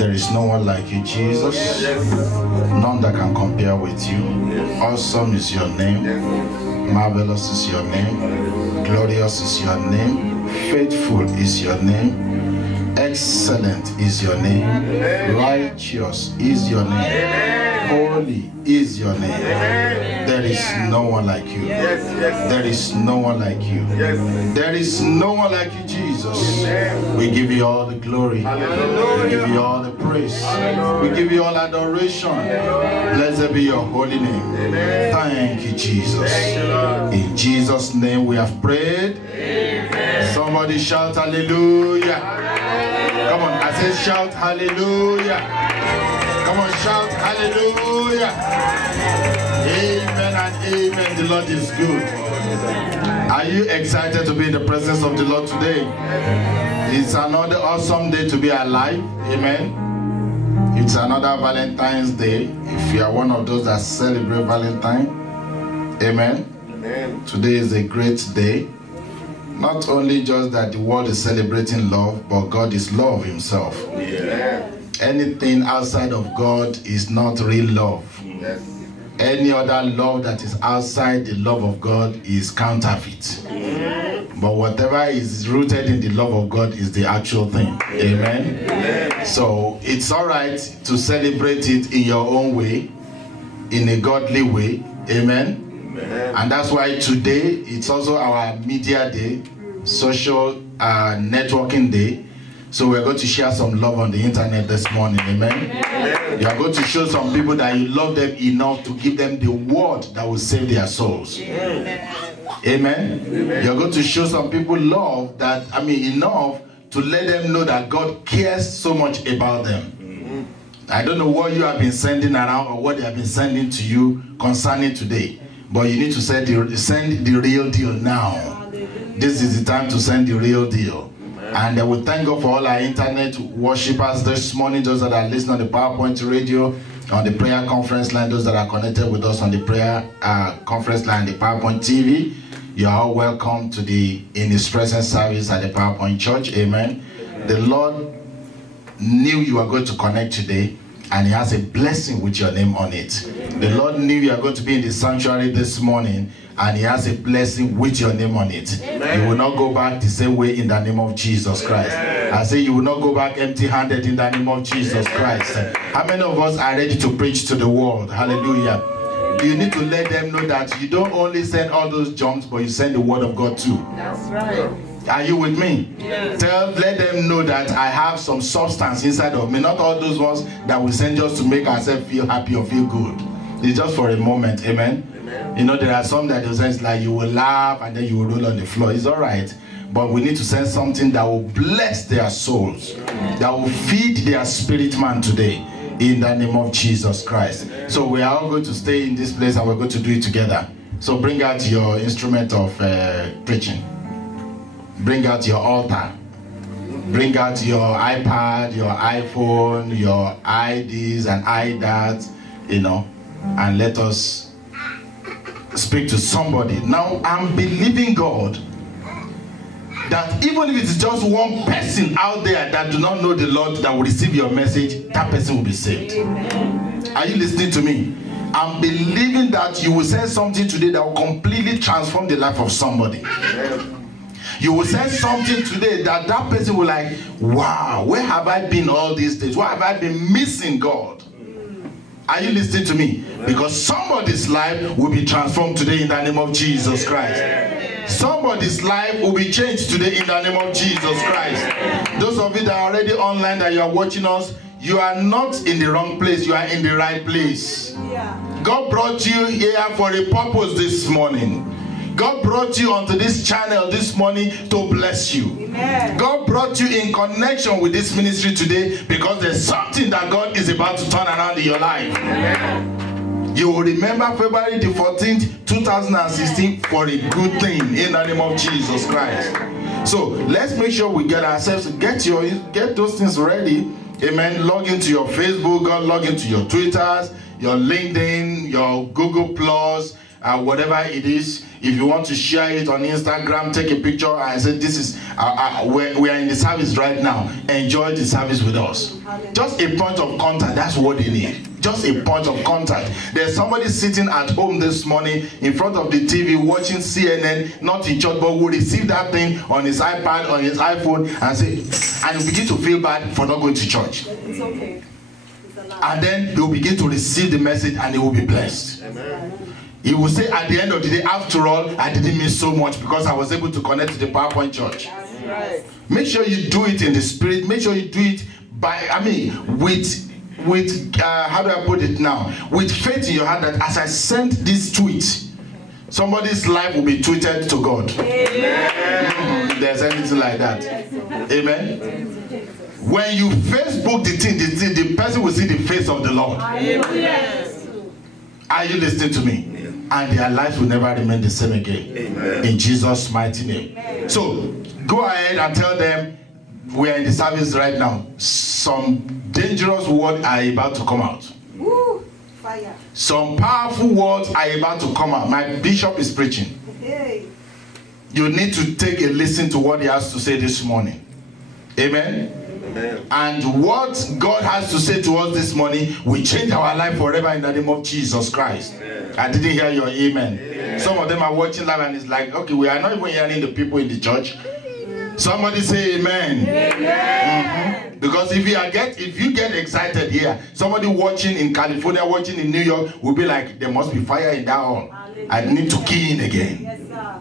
There is no one like you, Jesus. None that can compare with you. Awesome is your name. Marvelous is your name. Glorious is your name. Faithful is your name. Excellent is your name. Righteous is your name. Holy is your name. There is no one like you. There is no one like you. There is no one like you, Jesus. We give you all the glory. We give you all the praise. We give you all adoration. Blessed be your holy name. Thank you, Jesus. In Jesus' name we have prayed. Somebody shout hallelujah. Come on, I said shout hallelujah. Come on, shout hallelujah. Amen and amen. The Lord is good. Are you excited to be in the presence of the Lord today? It's another awesome day to be alive. Amen. It's another Valentine's Day. If you are one of those that celebrate Valentine, amen. Amen. Today is a great day. Not only just that the world is celebrating love, but God is love himself. Yeah. Anything outside of God is not real love. Yes. Any other love that is outside the love of God is counterfeit. But whatever is rooted in the love of God is the actual thing. Amen. Amen. So it's all right to celebrate it in your own way, in a godly way. Amen. Amen. And that's why today it's also our media day, social networking day. So we're going to share some love on the internet this morning. Amen. Amen. You are going to show some people that you love them enough to give them the word that will save their souls. Amen. Amen. Amen. You're going to show some people love that, enough to let them know that God cares so much about them. I don't know what you have been sending around or what they have been sending to you concerning today. But you need to send the real deal now. This is the time to send the real deal. And I will thank God for all our internet worshippers this morning, those that are listening on the PowerPoint radio, on the prayer conference line, those that are connected with us on the prayer conference line, the PowerPoint TV. You are all welcome to the In His Presence service at the PowerPoint Church. Amen. The Lord knew you were going to connect today, and He has a blessing with your name on it. The Lord knew you are going to be in the sanctuary this morning, and He has a blessing with your name on it. Amen. You will not go back the same way in the name of Jesus Christ. Amen. I say you will not go back empty-handed in the name of Jesus Christ. How many of us are ready to preach to the world? Hallelujah. You need to let them know that you don't only send all those jumps, but you send the word of God too. That's right. Are you with me? Yes. Let them know that I have some substance inside of me. Not all those ones that we send just to make ourselves feel happy or feel good. It's just for a moment. Amen. Amen. You know, there are some that it's like you will laugh and then you will roll on the floor. It's all right. But we need to send something that will bless their souls, that will feed their spirit man today, in the name of Jesus Christ. So we are all going to stay in this place and we're going to do it together. So bring out your instrument of preaching. Bring out your altar. Bring out your iPad, your iPhone, your IDs and iDads, and let us speak to somebody. Now, I'm believing God that even if it's just one person out there that do not know the Lord that will receive your message, that person will be saved. Amen. Are you listening to me? I'm believing that you will say something today that will completely transform the life of somebody. Amen. You will say something today that person will like, wow, where have I been all these days? Why have I been missing God? Are you listening to me? Because somebody's life will be transformed today in the name of Jesus Christ. Somebody's life will be changed today in the name of Jesus Christ. Those of you that are already online, that you are watching us, you are not in the wrong place. You are in the right place. God brought you here for a purpose this morning. God brought you onto this channel this morning to bless you. Amen. God brought you in connection with this ministry today because there's something that God is about to turn around in your life. Amen. You will remember February the 14th, 2016 for a good thing in the name of Jesus Christ. So let's make sure we get ourselves, get those things ready. Amen. Log into your Facebook, log into your Twitters, your LinkedIn, your Google Plus, whatever it is. If you want to share it on Instagram, take a picture and say, this is, we are in the service right now. Enjoy the service with us. Just a point of contact, that's what they need. Just a point of contact. There's somebody sitting at home this morning in front of the TV watching CNN, not in church, but will receive that thing on his iPad, on his iPhone, and say, and begin to feel bad for not going to church. It's okay. And then he will begin to receive the message and he will be blessed. Amen. He will say at the end of the day, after all, I didn't miss so much because I was able to connect to the PowerPoint church. That's right. Make sure you do it in the spirit. Make sure you do it by, with how do I put it now? With faith in your heart that as I sent this tweet, somebody's life will be tweeted to God. Amen. If there's anything like that. Amen. When you Facebook the thing, the person will see the face of the Lord. Yes. Are you listening to me? And their lives will never remain the same again. Amen. In Jesus' mighty name. Amen. So go ahead and tell them we are in the service right now. Some dangerous words are about to come out. Woo. Fire. Some powerful words are about to come out. My bishop is preaching. Hey. You need to take a listen to what he has to say this morning. Amen. Amen. And what God has to say to us this morning will change our life forever in the name of Jesus Christ. Amen. I didn't hear your amen. Amen. Some of them are watching live and it's like, okay, we are not even hearing the people in the church. Somebody say amen. Amen. Because if you get excited here, somebody watching in California, watching in New York will be like, there must be fire in that hall. I need to key in again. Yes, sir.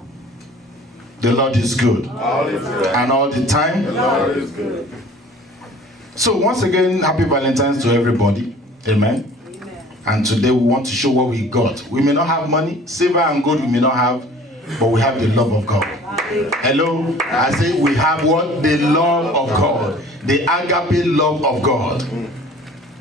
The Lord is good. All is good. And all the time. The Lord is good. So once again, happy Valentine's to everybody. Amen. Amen. And today we want to show what we got. We may not have money, silver and gold we may not have, but we have the love of God. Hello? I say we have what? The love of God. The agape love of God.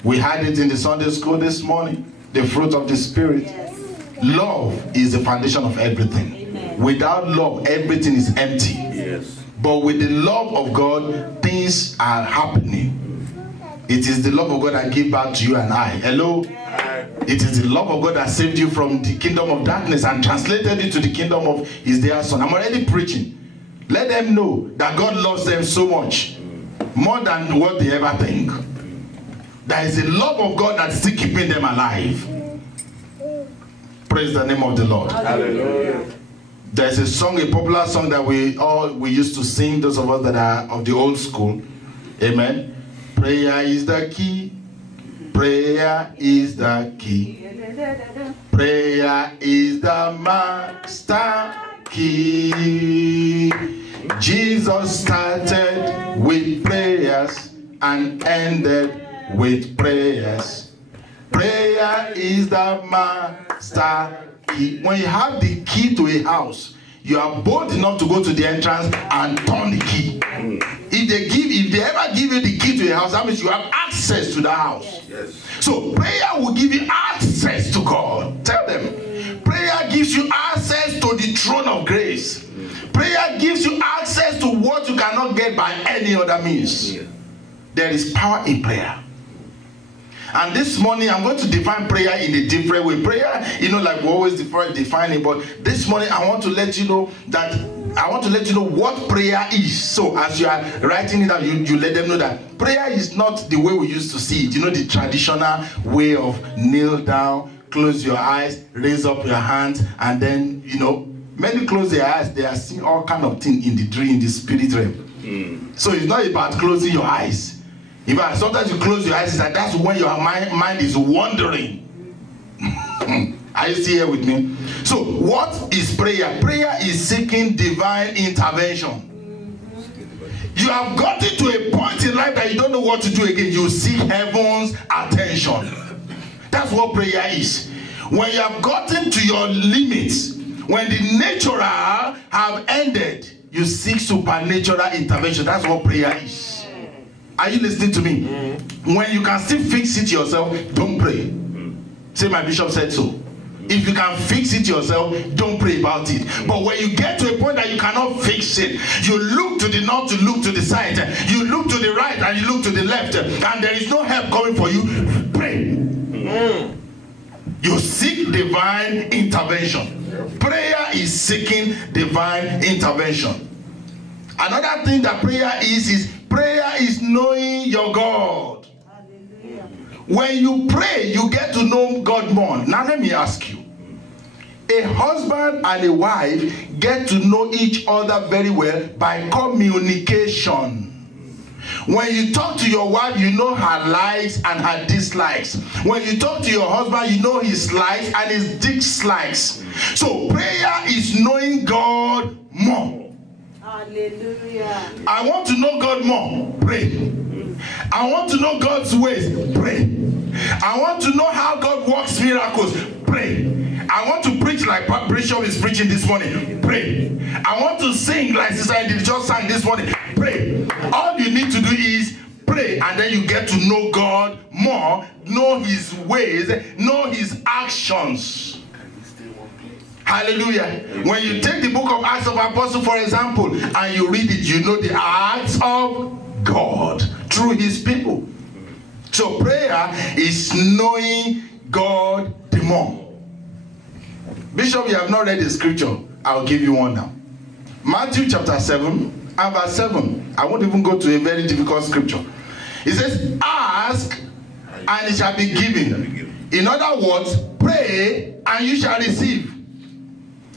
We had it in the Sunday school this morning. The fruit of the Spirit. Yes. Love is the foundation of everything. Amen. Without love, everything is empty. Yes. But with the love of God, things are happening. It is the love of God that gave back to you and I. Hello? It is the love of God that saved you from the kingdom of darkness and translated you to the kingdom of his dear son. I'm already preaching. Let them know that God loves them so much, more than what they ever think. There is a love of God that's still keeping them alive. Praise the name of the Lord. Hallelujah. There's a song, a popular song that we used to sing, those of us that are of the old school. Amen. Prayer is the key. Prayer is the key. Prayer is the master key. Jesus started with prayers and ended with prayers. Prayer is the master key. When you have the key to a house, you are bold enough to go to the entrance and turn the key. If they ever give you the key to a house, that means you have access to the house. Yes. So prayer will give you access to God. Tell them. Prayer gives you access to the throne of grace. Prayer gives you access to what you cannot get by any other means. There is power in prayer. And this morning I'm going to define prayer in a different way. Prayer, like we always define it, but this morning I want to let you know what prayer is. So as you are writing it down, you let them know that prayer is not the way we used to see it. The traditional way of kneel down, close your eyes, raise up your hands, and then, many close their eyes, they are seeing all kind of things in the dream, in the spirit realm. So it's not about closing your eyes. In fact, sometimes you close your eyes, that's when your mind is wandering. Are you still here with me? So what is prayer? Prayer is seeking divine intervention. You have gotten to a point in life that you don't know what to do again. You seek heaven's attention. That's what prayer is. When you have gotten to your limits, when the natural have ended, you seek supernatural intervention. That's what prayer is. Are you listening to me? When you can still fix it yourself, don't pray. Say my bishop said so. If you can fix it yourself, don't pray about it. But when you get to a point that you cannot fix it, you look to the north, you look to the side, you look to the right, and you look to the left, and there is no help coming for you, pray. You seek divine intervention. Prayer is seeking divine intervention. Another thing that prayer is prayer is knowing your God. Hallelujah. When you pray, you get to know God more. Now let me ask you. A husband and a wife get to know each other very well by communication. When you talk to your wife, you know her likes and her dislikes. When you talk to your husband, you know his likes and his dislikes. So prayer is knowing God more. Hallelujah. I want to know God more. Pray. I want to know God's ways. Pray. I want to know how God works miracles. Pray. I want to preach like Bishop is preaching this morning. Pray. I want to sing like Sister Edith just sang this morning. Pray. All you need to do is pray, and then you get to know God more, know his ways, know his actions. Hallelujah. When you take the book of Acts of Apostles, for example, and you read it, you know the acts of God through his people. So prayer is knowing God the more. Bishop, you have not read the scripture. I'll give you one now. Matthew chapter 7 and verse 7. I won't even go to a very difficult scripture. It says, ask and it shall be given. In other words, pray and you shall receive.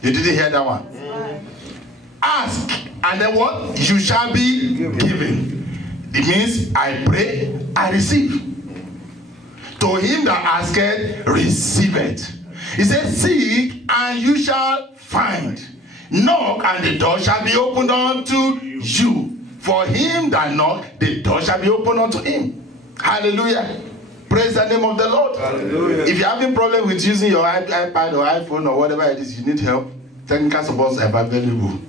You didn't hear that one? Ask and then what? You shall be given. It means I pray, I receive. To him that asketh, receiveth. He says, seek and you shall find. Knock and the door shall be opened unto you. For him that knock, the door shall be opened unto him. Hallelujah. Praise the name of the Lord. Hallelujah. If you're having problem with using your iPad or iPhone or whatever it is, you need help. Technical support is available.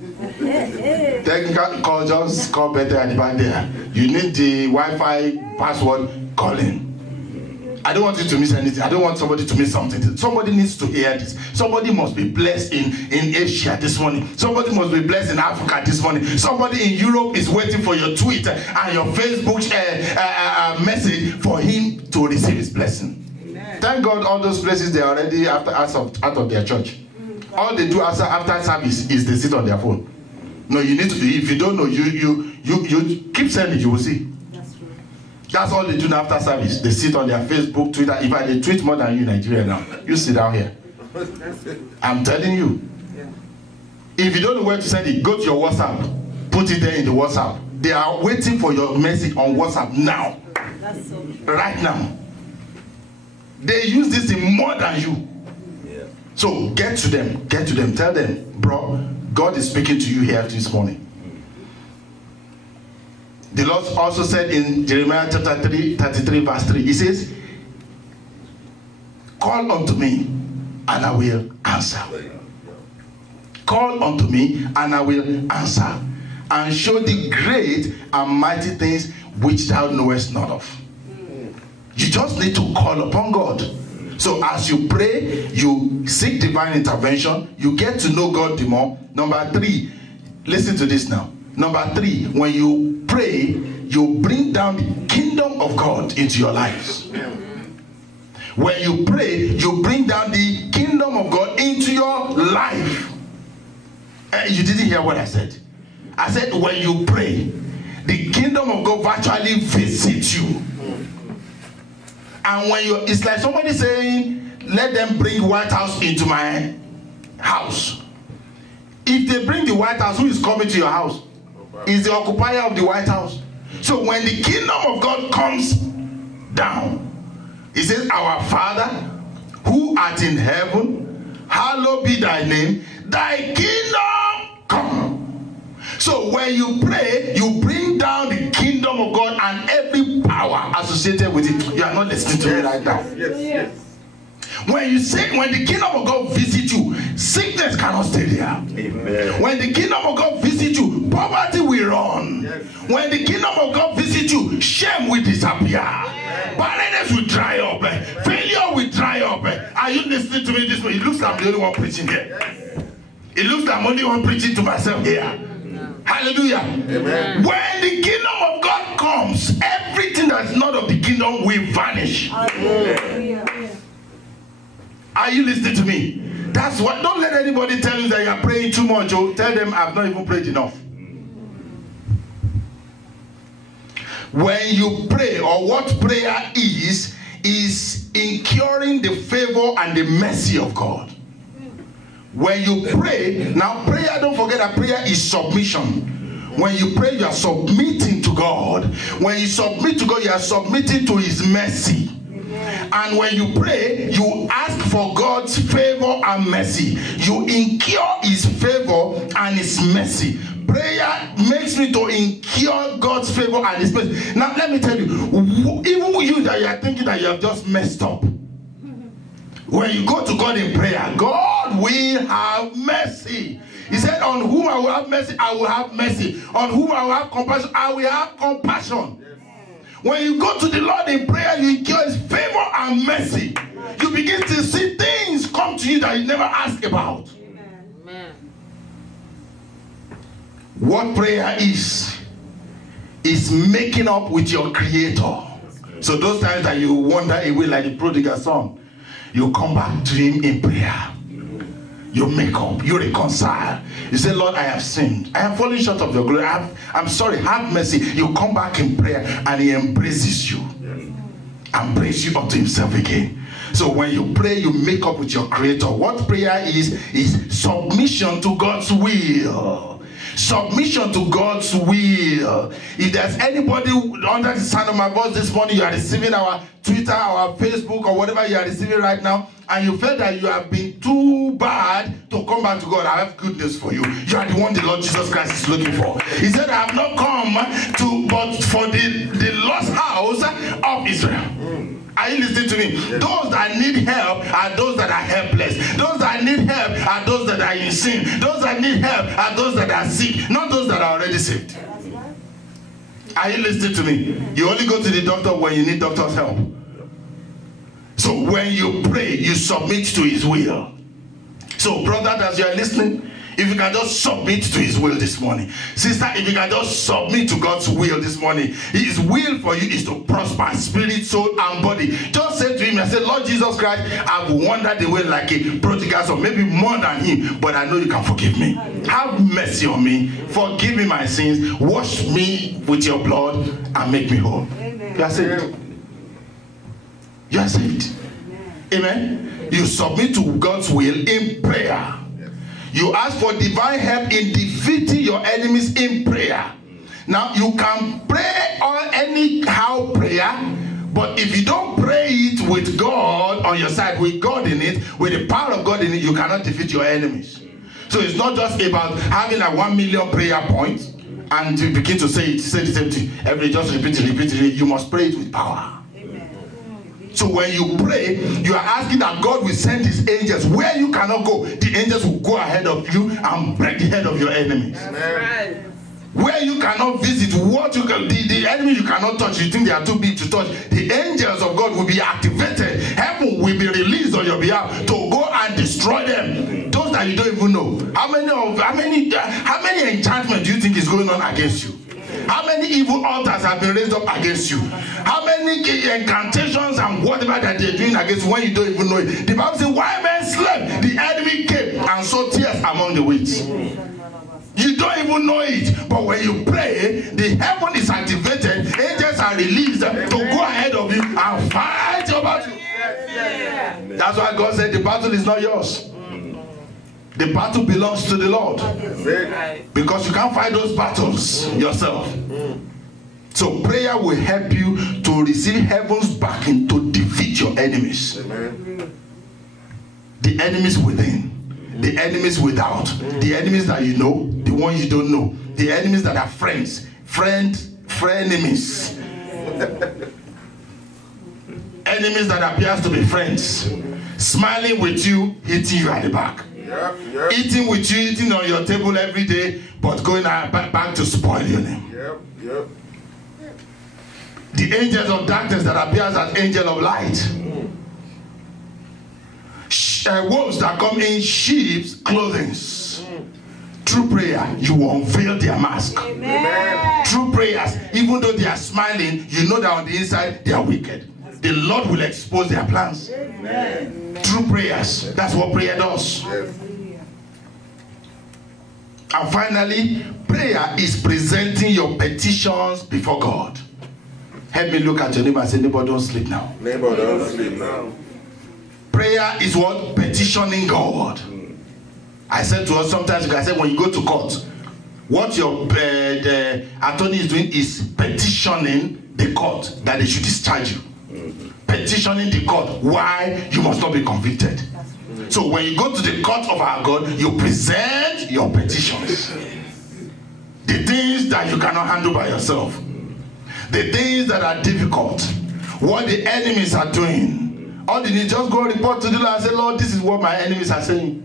Technical call, just call better and back there. You need the Wi-Fi password, call in. I don't want you to miss anything. I don't want somebody to miss something. Somebody needs to hear this. Somebody must be blessed in Asia this morning. Somebody must be blessed in Africa this morning. Somebody in Europe is waiting for your tweet and your Facebook message for him to receive his blessing. Amen. Thank God all those places they are already out of their church. All they do after service is they sit on their phone. No, you need to. If you don't know, you keep sending. You will see. That's all they do after service. They sit on their Facebook, Twitter. In fact, they tweet more than you in Nigeria now. You sit down here. I'm telling you. If you don't know where to send it, go to your WhatsApp. Put it there in the WhatsApp. They are waiting for your message on WhatsApp now. That's so true. Right now. They use this in more than you. Yeah. So get to them. Get to them. Tell them, bro, God is speaking to you here this morning. The Lord also said in Jeremiah chapter 33 verse 3, he says, call unto me and I will answer. Call unto me and I will answer and show thee great and mighty things which thou knowest not of. You just need to call upon God. So as you pray, you seek divine intervention, you get to know God the more. Number 3, listen to this now. Number 3, when you pray, you bring down the kingdom of God into your lives. When you pray, you bring down the kingdom of God into your life. You didn't hear what I said. I said when you pray, the kingdom of God virtually visits you. And when you, it's like somebody saying, let them bring White House into my house. If they bring the White House, who is coming to your house? Is the occupier of the White House. So when the kingdom of God comes down, it says, our Father who art in heaven, hallowed be thy name, thy kingdom come. So when you pray, you bring down the kingdom of God and every power associated with it. You are not listening to me right now. Yes. When you say, when the kingdom of God visits you, sickness cannot stay there. Amen. When the kingdom of God visits you, poverty will run. Yes. When the kingdom of God visits you, shame will disappear. Yes. Barrenness will dry up. Failure will dry up. Are you listening to me this way? It looks like I'm the only one preaching here. Yes. It looks like I'm only one preaching to myself here. No. Hallelujah. Amen. When the kingdom of God comes, everything that's not of the kingdom will vanish. Hallelujah. Are you listening to me? That's what. Don't let anybody tell you that you are praying too much. Or tell them I've not even prayed enough. When you pray, or what prayer is incurring the favor and the mercy of God. When you pray, now prayer, don't forget that prayer is submission. When you pray, you are submitting to God. When you submit to God, you are submitting to His mercy. And when you pray, you ask for God's favor and mercy. You incur His favor and His mercy. Prayer makes me to incur God's favor and His mercy. Now let me tell you, even you that you are thinking that you have just messed up, when you go to God in prayer, God will have mercy. He said, on whom I will have mercy, I will have mercy. On whom I will have compassion, I will have compassion. When you go to the Lord in prayer, you incur His favor and mercy. You begin to see things come to you that you never asked about. Amen. What prayer is making up with your Creator. So those times that you wander away like the prodigal son, you come back to Him in prayer. You make up, you reconcile. You say, Lord, I have sinned. I have fallen short of your glory. I'm sorry, have mercy. You come back in prayer and He embraces you. And brings you up to Himself again. So when you pray, you make up with your Creator. What prayer is submission to God's will. Submission to God's will. If there's anybody under the sound of my voice this morning, you are receiving our Twitter, our Facebook, or whatever you are receiving right now, and you feel that you have been too bad to come back to God, I have good news for you. You are the one the Lord Jesus Christ is looking for. He said, I have not come but for the lost house of Israel. Are you listening to me? Those that need help are those that are helpless. Those that need help are those that are in sin. Those that need help are those that are sick, not those that are already saved. Are you listening to me? You only go to the doctor when you need doctor's help. So when you pray, you submit to His will. So brother, as you are listening, if you can just submit to His will this morning. Sister, if you can just submit to God's will this morning. His will for you is to prosper spirit, soul, and body. Just say to Him and say, Lord Jesus Christ, I've wandered away like a prodigal son, maybe more than him, but I know you can forgive me. Have mercy on me. Forgive me my sins. Wash me with your blood and make me whole. Amen. You are saved. You are saved. Amen. You submit to God's will in prayer. You ask for divine help in defeating your enemies in prayer. Now, you can pray on anyhow prayer, but if you don't pray it with God on your side, with God in it, with the power of God in it, you cannot defeat your enemies. So it's not just about having a 1 million prayer point and you begin to say the same thing. Just repeat it. You must pray it with power. So when you pray, you are asking that God will send His angels where you cannot go. The angels will go ahead of you and break the head of your enemies. Amen. Where you cannot visit, the enemy you cannot touch, you think they are too big to touch, the angels of God will be activated. Heaven will be released on your behalf to go and destroy them. Those that you don't even know. How many enchantments do you think is going on against you? How many evil altars have been raised up against you? How many incantations and whatever that they're doing against you when you don't even know it? The Bible says, while men slept, the enemy came and sowed tears among the wheat. You don't even know it, but when you pray, the heaven is activated, angels are released to go ahead of you and fight your battle. That's why God said the battle is not yours. The battle belongs to the Lord. Because you can't fight those battles yourself. So prayer will help you to receive heaven's backing to defeat your enemies. The enemies within, the enemies without, the enemies that you know, the ones you don't know, the enemies that are friends, frenemies. Enemies that appears to be friends, smiling with you, hitting you at the back. Eating with you, eating on your table every day, but going back to spoil your name. The angels of darkness that appears as angel of light. Wolves that come in sheep's clothing. Through prayer, you will unveil their mask. Amen. Through prayers, even though they are smiling, you know that on the inside they are wicked. the Lord will expose their plans. Amen. Through prayers. That's what prayer does. Yes. And finally, prayer is presenting your petitions before God. Help me look at your neighbor and say, neighbor, don't sleep now. Neighbor, don't sleep now. Prayer is what? Petitioning God. I said to us sometimes, I said when you go to court, what your the attorney is doing is petitioning the court that they should discharge you. Petitioning the court why you must not be convicted. So when you go to the court of our God, you present your petitions. The things that you cannot handle by yourself. The things that are difficult. What the enemies are doing. All you need, just go report to the Lord and say, Lord, this is what my enemies are saying.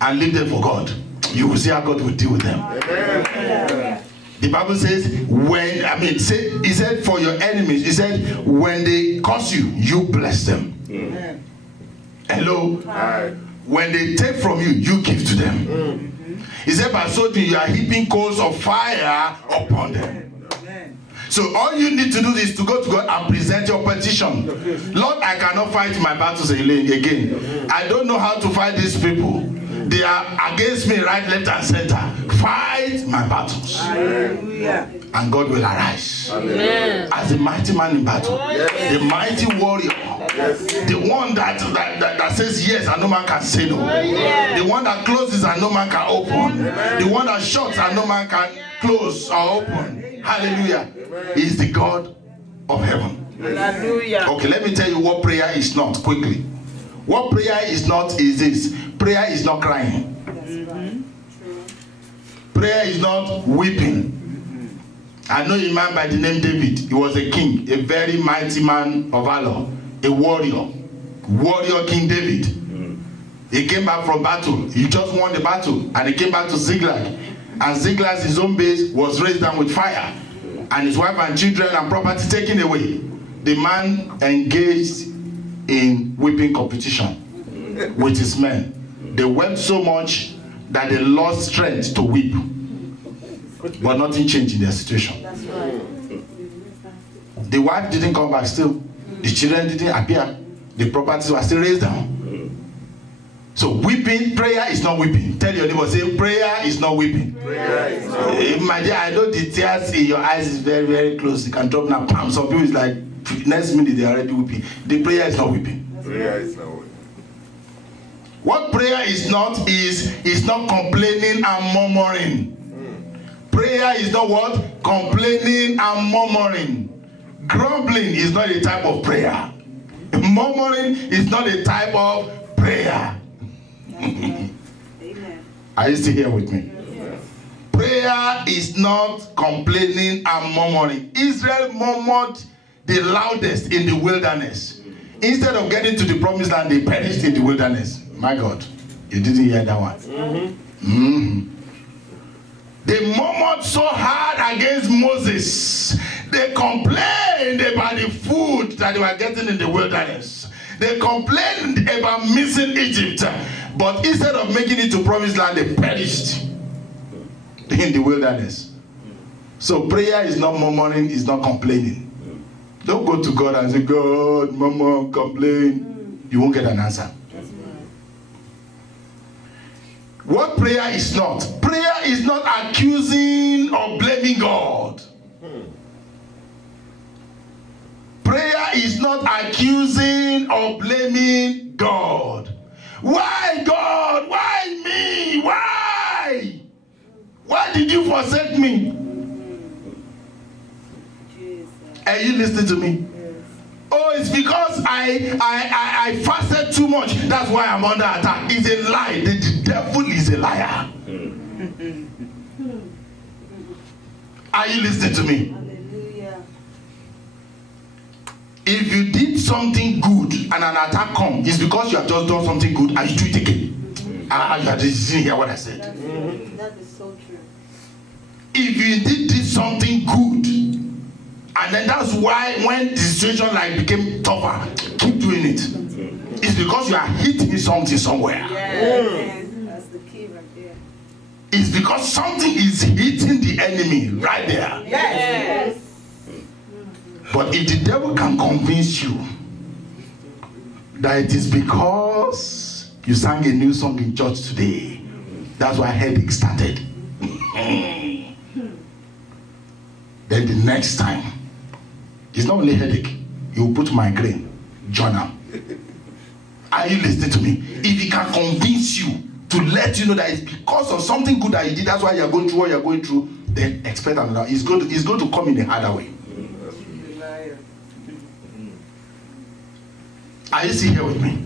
And leave them for God. You will see how God will deal with them. Amen. The Bible says, he said for your enemies, he said, when they curse you, you bless them. Hello? Hi. When they take from you, you give to them. He said, by so doing, you are heaping coals of fire upon them. So all you need to do is to go to God and present your petition. Lord, I cannot fight my battles again. I don't know how to fight these people. They are against me right, left, and center. Fight my battles. Hallelujah. And God will arise. Amen. As a mighty man in battle. Yes. The mighty warrior. Yes. The one that says yes and no man can say no. The one that closes and no man can open. The one that shuts and no man can close or open. Hallelujah. He is the God of heaven. Hallelujah. Okay, let me tell you what prayer is not quickly. What prayer is not is this. Prayer is not crying. Prayer is not weeping. I know a man by the name David. He was a king, a very mighty man of valor, a warrior. Warrior King David. He came back from battle. He just won the battle. And he came back to Ziklag. And Ziklag, his own base, was raised down with fire. And his wife and children and property taken away. The man engaged in weeping competition with his men. They wept so much that they lost strength to weep. But nothing changed in their situation. That's right. The wife didn't come back still. The children didn't appear. The properties were still raised down. So weeping, prayer is not weeping. Tell your neighbor, say prayer is not weeping. Prayer is not weeping. My dear, I know the tears in your eyes is very, very close. You can drop now. Pam. Some people is like, next minute they are already weeping. The prayer is not weeping. Prayer is not weeping. What prayer is not not complaining and murmuring. Prayer is not what? Complaining and murmuring. Grumbling is not a type of prayer. Murmuring is not a type of prayer. Amen. Are you still here with me? Yes. Prayer is not complaining and murmuring. Israel murmured the loudest in the wilderness. Instead of getting to the promised land, they perished in the wilderness. My God, you didn't hear that one. They murmured so hard against Moses. They complained about the food that they were getting in the wilderness. They complained about missing Egypt. But instead of making it to promised land, they perished in the wilderness. So prayer is not murmuring, is not complaining. Don't go to God and say, God, murmur, complain. You won't get an answer. What prayer is not? Prayer is not accusing or blaming God. Prayer is not accusing or blaming God. Why God? Why me? Why? Why did you forsake me? Are you listening to me? Oh, it's because I fasted too much. That's why I'm under attack. It's a lie. The devil is a liar. Are you listening to me? Hallelujah. If you did something good and an attack comes, it's because you have just done something good and you do it again. You didn't hear what I said. That is so true. If you did something good, and then that's why when the situation like became tougher, keep doing it. It's because you are hitting something somewhere. Yes. That's the key right there. It's because something is hitting the enemy right there. Yes. But if the devil can convince you that it is because you sang a new song in church today, that's why headache started. Then the next time, it's not only headache, you put migraine, journal. Are you listening to me? If he can convince you to let you know that it's because of something good that you did, that's why you're going through what you're going through, then expect another. It's going to come in a harder way. Are you still here with me?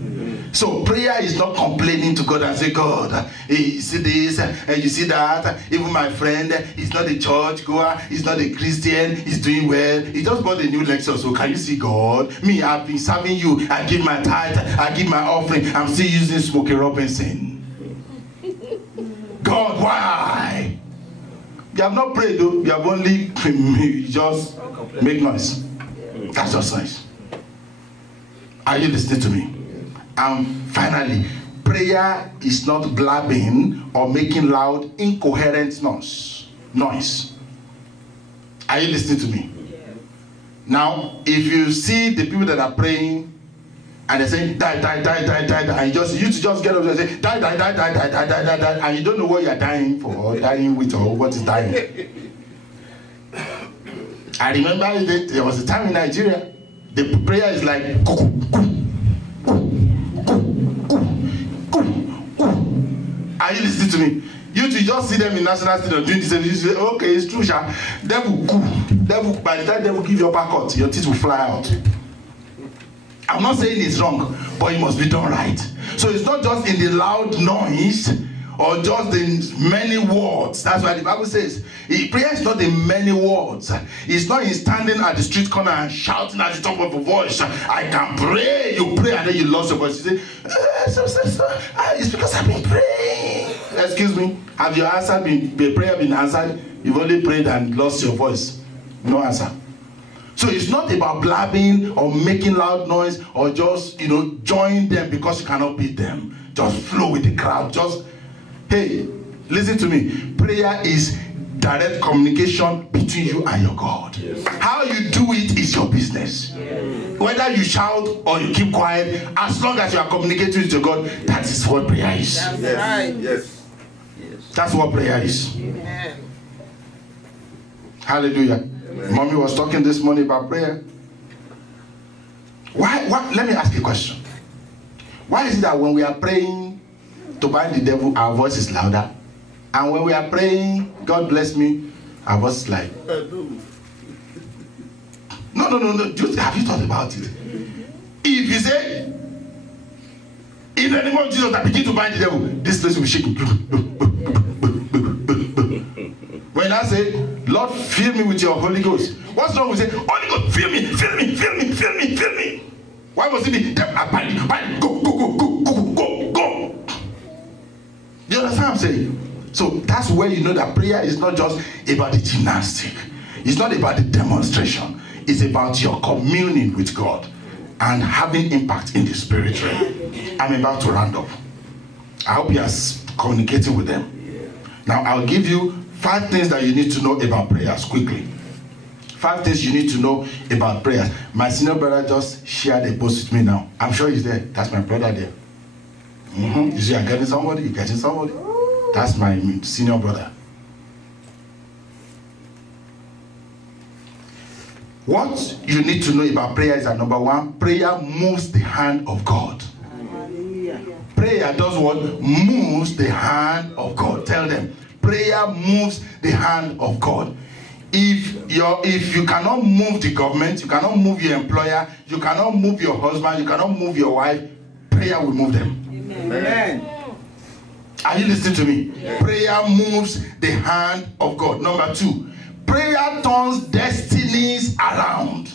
So prayer is not complaining to God and say, God, you see this and you see that. Even my friend is not a church goer, he's not a Christian, he's doing well. He just bought a new lecture. So can you see God? Me, I've been serving you. I give my tithe, I give my offering. I'm still using Smokey Robinson. God, why? You have not prayed though. You have only just make noise. That's just noise. Are you listening to me? And finally, prayer is not blabbing or making loud, incoherent noise. Are you listening to me? Now, if you see the people that are praying and they're saying, die, die, die, die, die, die, and you just get up and say, die, die, die, die, die, die, die, die, die, and you don't know what you're dying for, or dying with, or what is dying. I remember there was a time in Nigeria, the prayer is like, are you listening to me? You just see them in National Stadium doing this, and you say, okay, it's true, sha. Devil, by the time devil give you a upper cut, your teeth will fly out. I'm not saying it's wrong, but it must be done right. So it's not just in the loud noise or just in many words. That's why the Bible says prayer is not in many words. It's not in standing at the street corner and shouting at the top of a voice, I can pray. You pray and then you lost your voice. You say, it's because I've been praying. Excuse me, have your answer the prayer been answered? You've only prayed and lost your voice. No answer. So it's not about blabbing or making loud noise or just, join them because you cannot beat them. Just flow with the crowd. Hey, listen to me. Prayer is direct communication between you and your God. Yes. How you do it is your business. Yes. Whether you shout or you keep quiet, as long as you are communicating with your God, that is what prayer is. That's right. Yes. That's what prayer is. Amen. Hallelujah. Amen. Mommy was talking this morning about prayer. Why? Let me ask you a question. Why is it that when we are praying to bind the devil, our voice is louder, and when we are praying, God bless me, our voice is like, no. Just have you thought about it? If you say, in the name of Jesus, I begin to bind the devil, this place will be shaking. When I say, Lord, fill me with your Holy Ghost, what's wrong with saying, Holy Ghost, fill me? Why must it be, bind, go. You understand what I'm saying? So that's where you know that prayer is not just about the gymnastic. It's not about the demonstration. It's about your communing with God and having impact in the spirit realm. I'm about to round up. I hope you are communicating with them. Now I'll give you 5 things that you need to know about prayers quickly. 5 things you need to know about prayers. My senior brother just shared a post with me now. I'm sure he's there. That's my brother there. You see, I'm getting somebody, you're getting somebody. That's my senior brother. What you need to know about prayer is that number 1, prayer moves the hand of God. Prayer does what? Moves the hand of God. Tell them, prayer moves the hand of God. If you cannot move the government, you cannot move your employer, you cannot move your husband, you cannot move your wife, prayer will move them. Amen. Are you listening to me? Yes. Prayer moves the hand of God. Number 2, prayer turns destinies around.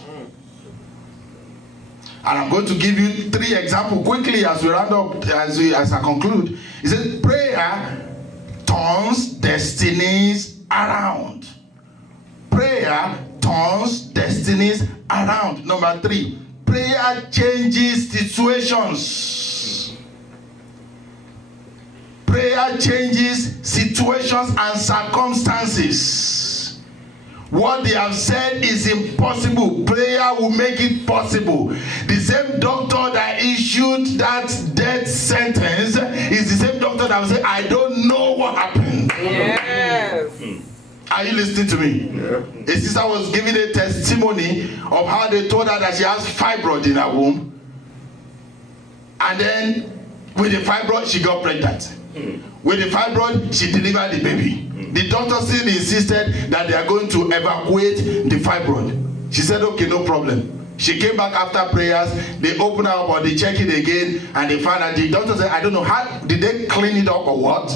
And I'm going to give you 3 examples quickly as we round up, as I conclude. It says prayer turns destinies around. Prayer turns destinies around. Number 3, prayer changes situations. Prayer changes situations and circumstances. What they have said is impossible. Prayer will make it possible. The same doctor that issued that death sentence is the same doctor that will say, I don't know what happened. Yes. Are you listening to me? Yeah. A sister was giving a testimony of how they told her that she has fibroid in her womb. And then with the fibroid, she got pregnant. With the fibroid, she delivered the baby. The doctor still insisted that they are going to evacuate the fibroid. She said, okay, no problem. She came back after prayers. They opened her up or they checked it again and they found out. The doctor said, I don't know, how did they clean it up or what?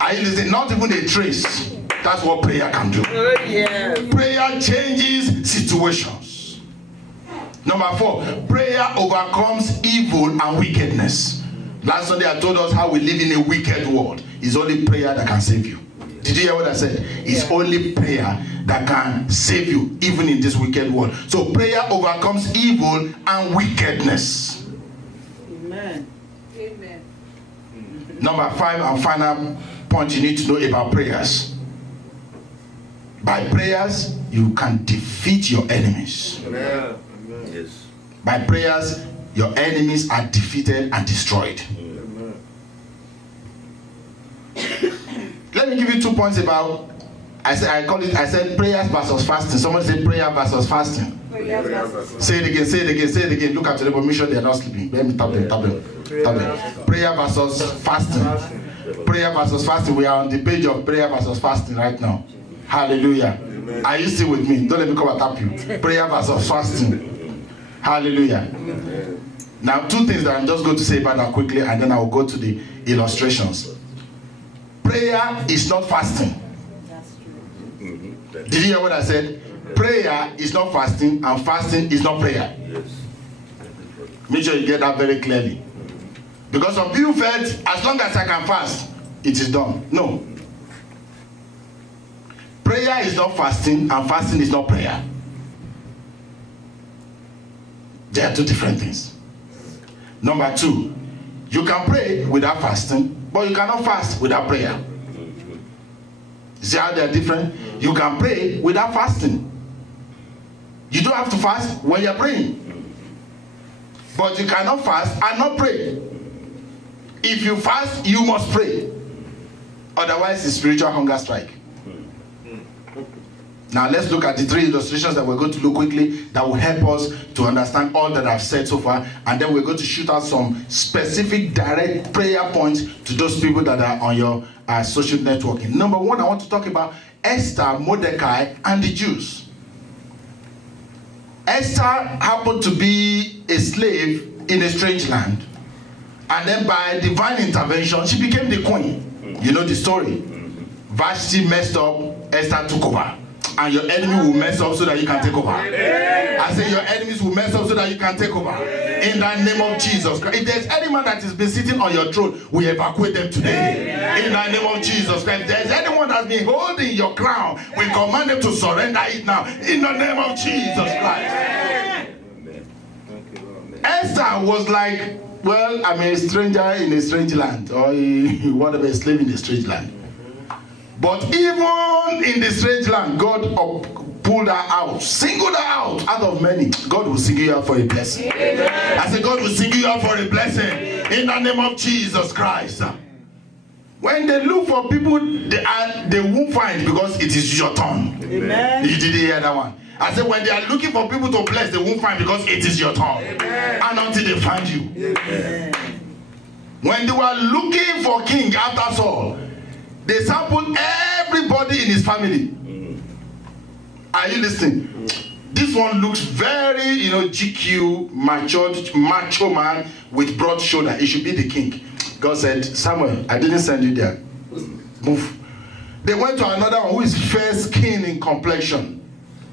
Are you listening? Not even a trace. That's what prayer can do. Oh, yes. Prayer changes situations. Number 4, prayer overcomes evil and wickedness. Last Sunday I told us how we live in a wicked world. It's only prayer that can save you. Did you hear what I said? It's only prayer that can save you, even in this wicked world. So prayer overcomes evil and wickedness. Amen. Amen. Number 5 and final point you need to know about prayers. By prayers, you can defeat your enemies. Amen. Yes. By prayers, your enemies are defeated and destroyed. Let me give you 2 points about, I said prayers versus fasting. Someone said prayer versus fasting. Say it again, say it again, say it again. Look at the make they are not sleeping. Let me tap them. Prayer versus fasting. Prayer versus fasting. We are on the page of prayer versus fasting right now. Hallelujah. Amen. Are you still with me? Don't let me come and tap you. Prayer versus fasting. Hallelujah. Amen. Now, 2 things that I'm just going to say about that quickly, and then I will go to the illustrations. Prayer is not fasting. That's true. Did you hear what I said? Prayer is not fasting, and fasting is not prayer. Yes. Make sure you get that very clearly. Because some people felt, as long as I can fast, it is done. No. Prayer is not fasting, and fasting is not prayer. They are 2 different things. Number 2, you can pray without fasting, but you cannot fast without prayer. See how they are different? You can pray without fasting. You don't have to fast when you are praying. But you cannot fast and not pray. If you fast, you must pray. Otherwise, it's spiritual hunger strike. Now let's look at the 3 illustrations that we're going to look quickly that will help us to understand all that I've said so far, and then we're going to shoot out some specific direct prayer points to those people that are on your social networking. Number 1, I want to talk about Esther, Mordecai, and the Jews. Esther happened to be a slave in a strange land, and then by divine intervention she became the queen. You know the story. Vashti messed up, Esther took over. And your enemy will mess up so that you can take over. I say your enemies will mess up so that you can take over. In the name of Jesus Christ. If there's any man that has been sitting on your throne, we evacuate them today. In the name of Jesus Christ. If there's anyone that's been holding your crown, we command them to surrender it now. In the name of Jesus Christ. Esther was like, well, I'm a stranger in a strange land, or whatever, a slave in a strange land. But even in the strange land, God pulled her out, singled her out of many. God will single you out for a blessing. Amen. I said, God will single you out for a blessing in the name of Jesus Christ. When they look for people, they won't find because it is your turn. Amen. You didn't hear that one. I said, when they are looking for people to bless, they won't find because it is your turn. Amen. And until they find you. Amen. When they were looking for king after Saul, they sampled everybody in his family. Are you listening? This one looks very, GQ, macho man with broad shoulder. He should be the king. God said, Samuel, I didn't send you there. Move. They went to another one who is fair skin in complexion,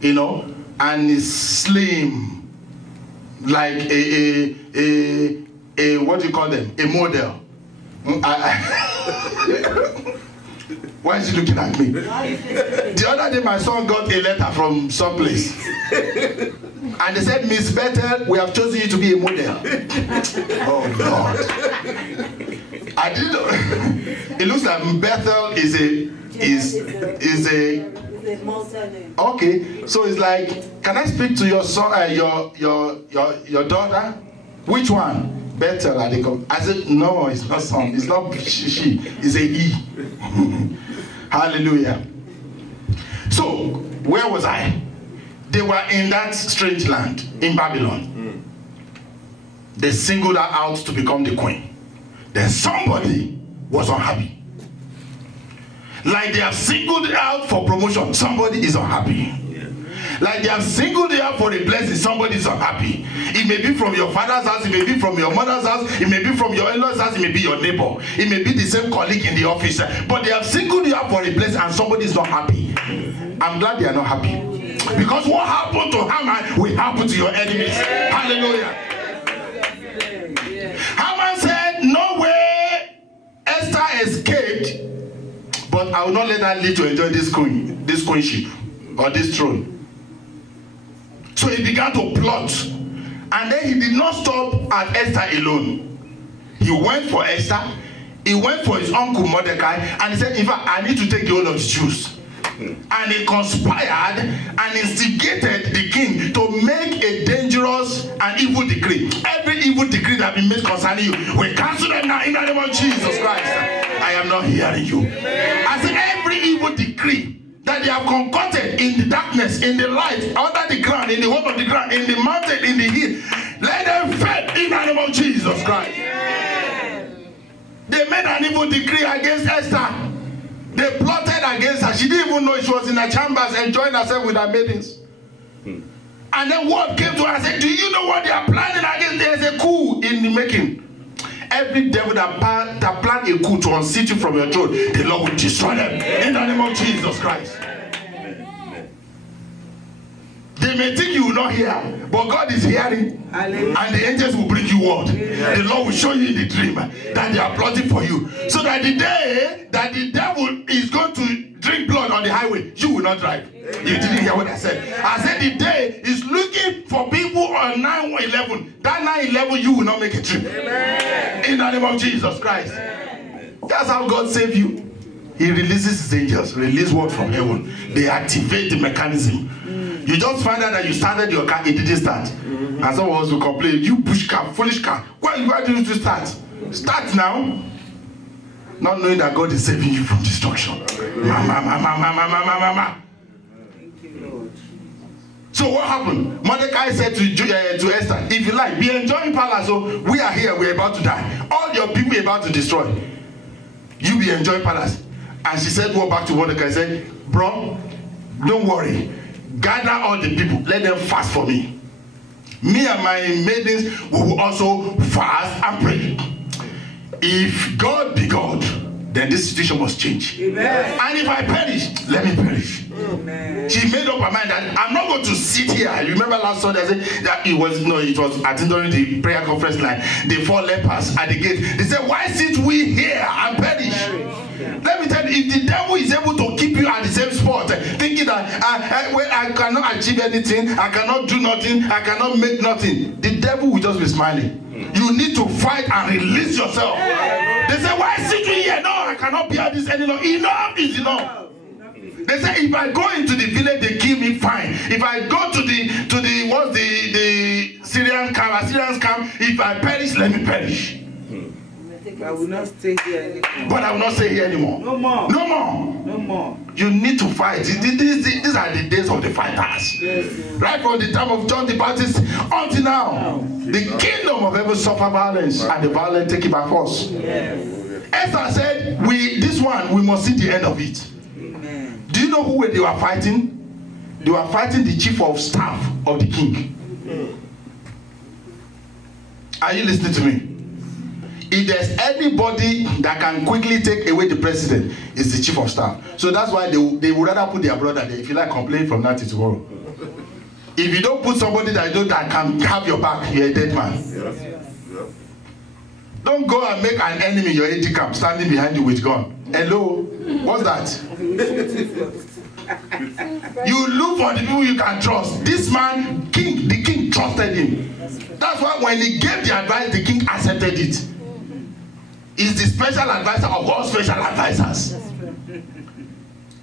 and is slim, like a what do you call them? A model. Why is he looking at me? The other day my son got a letter from someplace. And they said, Miss Bethel, we have chosen you to be a model. Oh Lord. I didn't know. It looks like Bethel is a is a multi-name. okay. So it's like, can I speak to your son, your daughter? Which one? Bethel. I said, no, it's not son. It's not she. It's a he. Hallelujah. So where was I? They were in that strange land in Babylon. They singled her out to become the queen. Then somebody was unhappy. Like they have singled her out for promotion, somebody is unhappy. Like they have singled her out for a blessing, somebody is unhappy. It may be from your father's house, it may be from your mother's house, it may be from your in-laws house, it may be your neighbor, it may be the same colleague in the office. But they have singled you out for a blessing and somebody is not happy. I'm glad they are not happy. Because what happened to Haman will happen to your enemies. Hallelujah. Haman said, no way Esther escaped, but I will not let her live to enjoy this queenship or this throne. So he began to plot. And then he did not stop at Esther alone. He went for Esther, he went for his uncle Mordecai, and he said, in fact, I need to take the whole of the Jews. And he conspired and instigated the king to make a dangerous and evil decree. Every evil decree that has been made concerning you, we cancel them now in the name of Jesus Christ. I am not hearing you. I said every evil decree that they have concocted in the darkness, in the light, under the ground, in the hole of the ground, in the mountain, in the hill, let them fail in the name of Jesus Christ. They made an evil decree against Esther. They plotted against her. She didn't even know she was in her chambers enjoying herself with her maidens. And then word came to her and said, do you know what they are planning against? There's a coup in the making. Every devil that planned a coup to unseat you from your throne, the Lord will destroy them in the name of Jesus Christ. They may think you will not hear, but God is hearing. And the angels will bring you word. The Lord will show you in the dream that they are plotting for you. So that the day that the devil is going to drink blood on the highway, you will not drive. You didn't hear what I said. I said the day is looking for people on 9/11. That 9/11, you will not make a trip. In the name of Jesus Christ. That's how God saved you. He releases his angels, release word from heaven. They activate the mechanism. You just find out that you started your car, it didn't start. And someone else will complain, you push car, foolish car. Why didn't you start? Start now. Not knowing that God is saving you from destruction. So what happened? Mordecai said to Esther, if you like, be enjoying palace. So we are here, we're about to die. All your people are about to destroy. You be enjoying palace. And she said, go back to Mordecai and said, bro, don't worry. Gather all the people, let them fast for me. Me and my maidens will also fast and pray. If God be God, then this situation must change. Amen. And if I perish, let me perish. Amen. She made up her mind that I'm not going to sit here. You remember last Sunday I said that it was I think during the prayer conference line, the 4 lepers at the gate. They said, why sit we here and perish? Let me tell you, if the devil is able to keep you at the same spot, thinking that I cannot achieve anything, I cannot do nothing, I cannot make nothing, the devil will just be smiling. You need to fight and release yourself. They say, why sit you here? No, I cannot bear this anymore. Enough is enough. They say, if I go into the village, they kill me, fine. If I go to the Syrian camp, if I perish, let me perish. I will not stay here anymore. But I will not stay here anymore. No more. No more. No more. You need to fight. These are the days of the fighters. Yes. Right from the time of John the Baptist until now. The kingdom of heaven suffer violence, and the violent take it by force. Yes. Esther said, this one, we must see the end of it. Amen. Do you know who they were fighting? They were fighting the chief of staff of the king. Are you listening to me? If there's anybody that can quickly take away the president, it's the chief of staff. So that's why they would rather put their brother there. If you like, complain from now till tomorrow. If you don't put somebody that can have your back, you're a dead man. Yeah. Don't go and make an enemy your AD camp standing behind you with gun. Hello? What's that? You look for the people you can trust. This man, the king trusted him. That's why when he gave the advice, the king accepted it. He's the special advisor of all special advisors.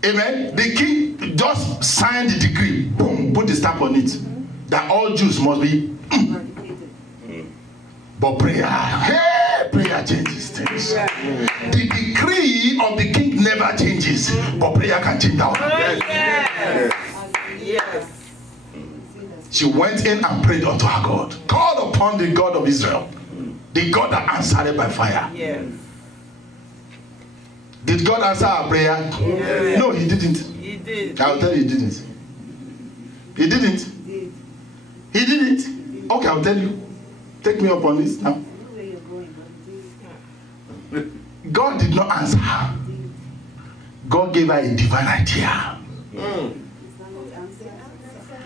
Amen. The king just signed the decree. Boom, put the stamp on it. That all Jews must be. But prayer, hey, prayer changes things. The decree of the king never changes, but prayer can change that one. Yes. She went in and prayed unto her God. Called upon the God of Israel, the God that answered by fire. Yes. Did God answer our prayer? Yes. No, he didn't. He did. I'll tell you, he didn't. He didn't. He didn't. Okay, I'll tell you. Take me up on this now. God did not answer her. God gave her a divine idea.